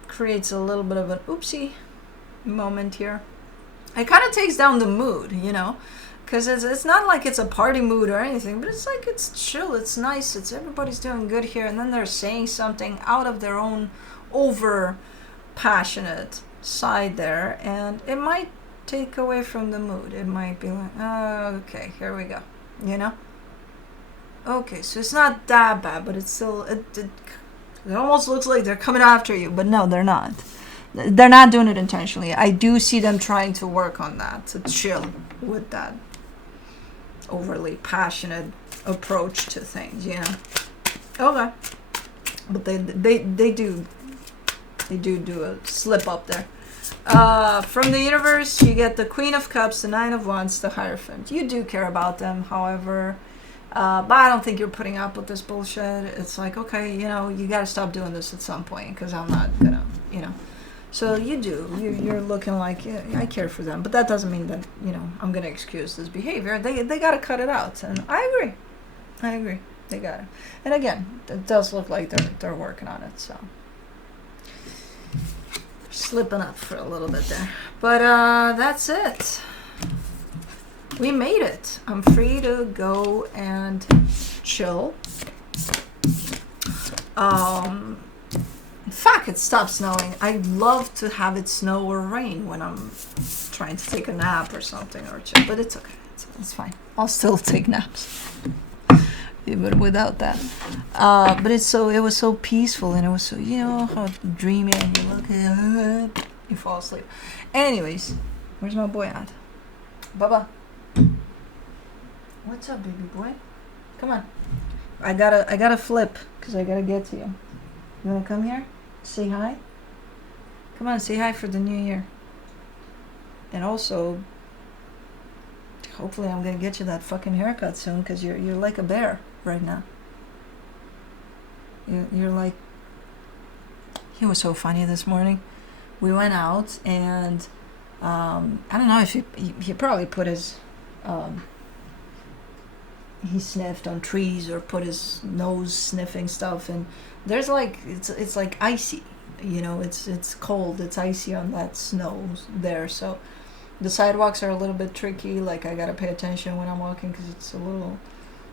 creates a little bit of an oopsie moment here. It kind of takes down the mood, you know, because it's not like it's a party mood or anything, but it's like it's chill, it's nice, it's everybody's doing good here, and then they're saying something out of their own over passionate side there, and it might take away from the mood. It might be like, oh, okay, here we go, you know. Okay, so it's not that bad, but it's still it almost looks like they're coming after you, but no, they're not. They're not doing it intentionally. I do see them trying to work on that, to chill with that overly passionate approach to things, you know. Okay. But they do a slip up there. From the universe, you get the Queen of Cups, the Nine of Wands, the Hierophant. You do care about them, however... but I don't think you're putting up with this bullshit. It's like, okay, you know, you got to stop doing this at some point because I'm not going to, you know. So you do. You're looking like, yeah, I care for them. But that doesn't mean that, you know, I'm going to excuse this behavior. They got to cut it out. And I agree. They got it. And again, it does look like they're working on it. So slipping up for a little bit there. But that's it. We made it. I'm free to go and chill. Fuck, it stopped snowing. I love to have it snow or rain when I'm trying to take a nap or something or chill, but it's okay. It's fine. I'll still take naps. Even without that. But it was so peaceful, and it was so, you know, how dreamy, and you look at it, you fall asleep. Anyways, where's my boy at? Baba. What's up, baby boy? Come on. I gotta flip because I gotta get to you. You wanna come here? Say hi? Come on, say hi for the new year. And also, hopefully I'm gonna get you that fucking haircut soon because you're like a bear right now. You're like... He was so funny this morning. We went out and I don't know if he probably put his... he sniffed on trees or put his nose sniffing stuff, and there's like it's like icy, you know, it's cold, it's icy on that snow there, so the sidewalks are a little bit tricky, like I gotta pay attention when I'm walking because it's a little,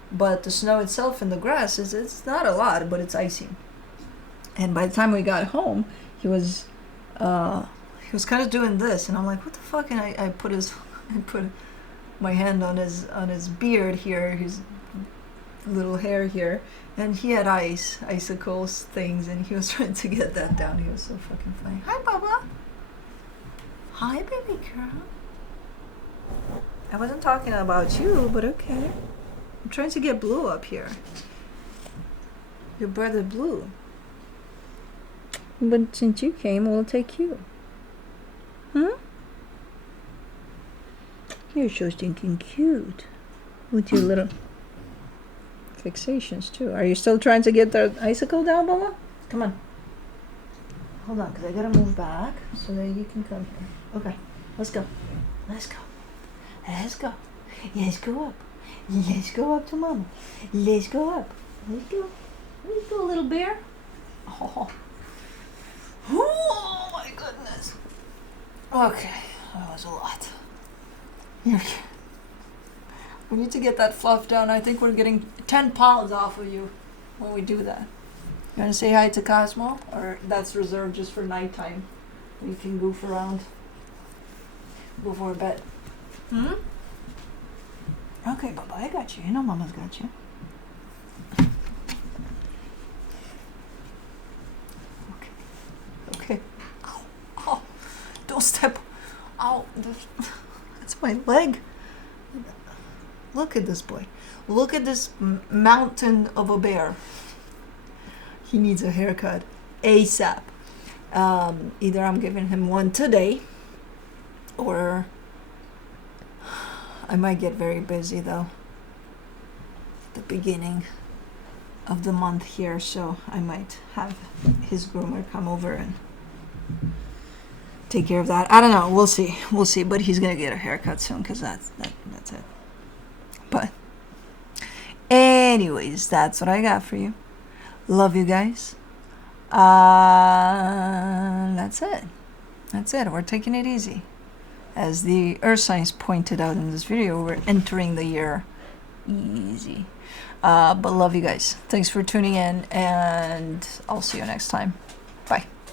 but the snow itself and the grass it's not a lot, but it's icy. And by the time we got home, he was kind of doing this, and I'm like, what the fuck? And I put my hand on his beard here, his little hair here, and he had icicles things, and he was trying to get that down. He was so fucking funny. Hi, Baba. Hi, baby girl. I wasn't talking about you, but okay. I'm trying to get Blue up here. Your brother Blue. But since you came, we'll take you. Huh? You're so stinking cute with your little fixations too. Are you still trying to get the icicle down, Mama? Come on. Hold on, because I gotta move back so that you can come here. Okay, let's go. Let's go. Let's go. Let's go up. Let's go up to Mama. Let's go up. Let's go. Let's go, little bear. Oh. Oh my goodness. Okay, that was a lot. Okay. We need to get that fluff down. I think we're getting 10 pounds off of you when we do that. You want to say hi to Cosmo? Or that's reserved just for nighttime? We can goof around before bed. Hmm? Okay, Bubba, I got you. You know Mama's got you. Okay. Ow. Oh, don't step. Ow. That's my leg. Look at this boy. Look at this mountain of a bear. He needs a haircut ASAP. Either I'm giving him one today, or I might get very busy though at the beginning of the month here, so I might have his groomer come over and take care of that. I don't know. We'll see. We'll see. But he's gonna get a haircut soon because that's it. But anyways, that's what I got for you. Love you guys. That's it. That's it. We're taking it easy. As the earth signs pointed out in this video, we're entering the year easy. But love you guys. Thanks for tuning in, and I'll see you next time. Bye.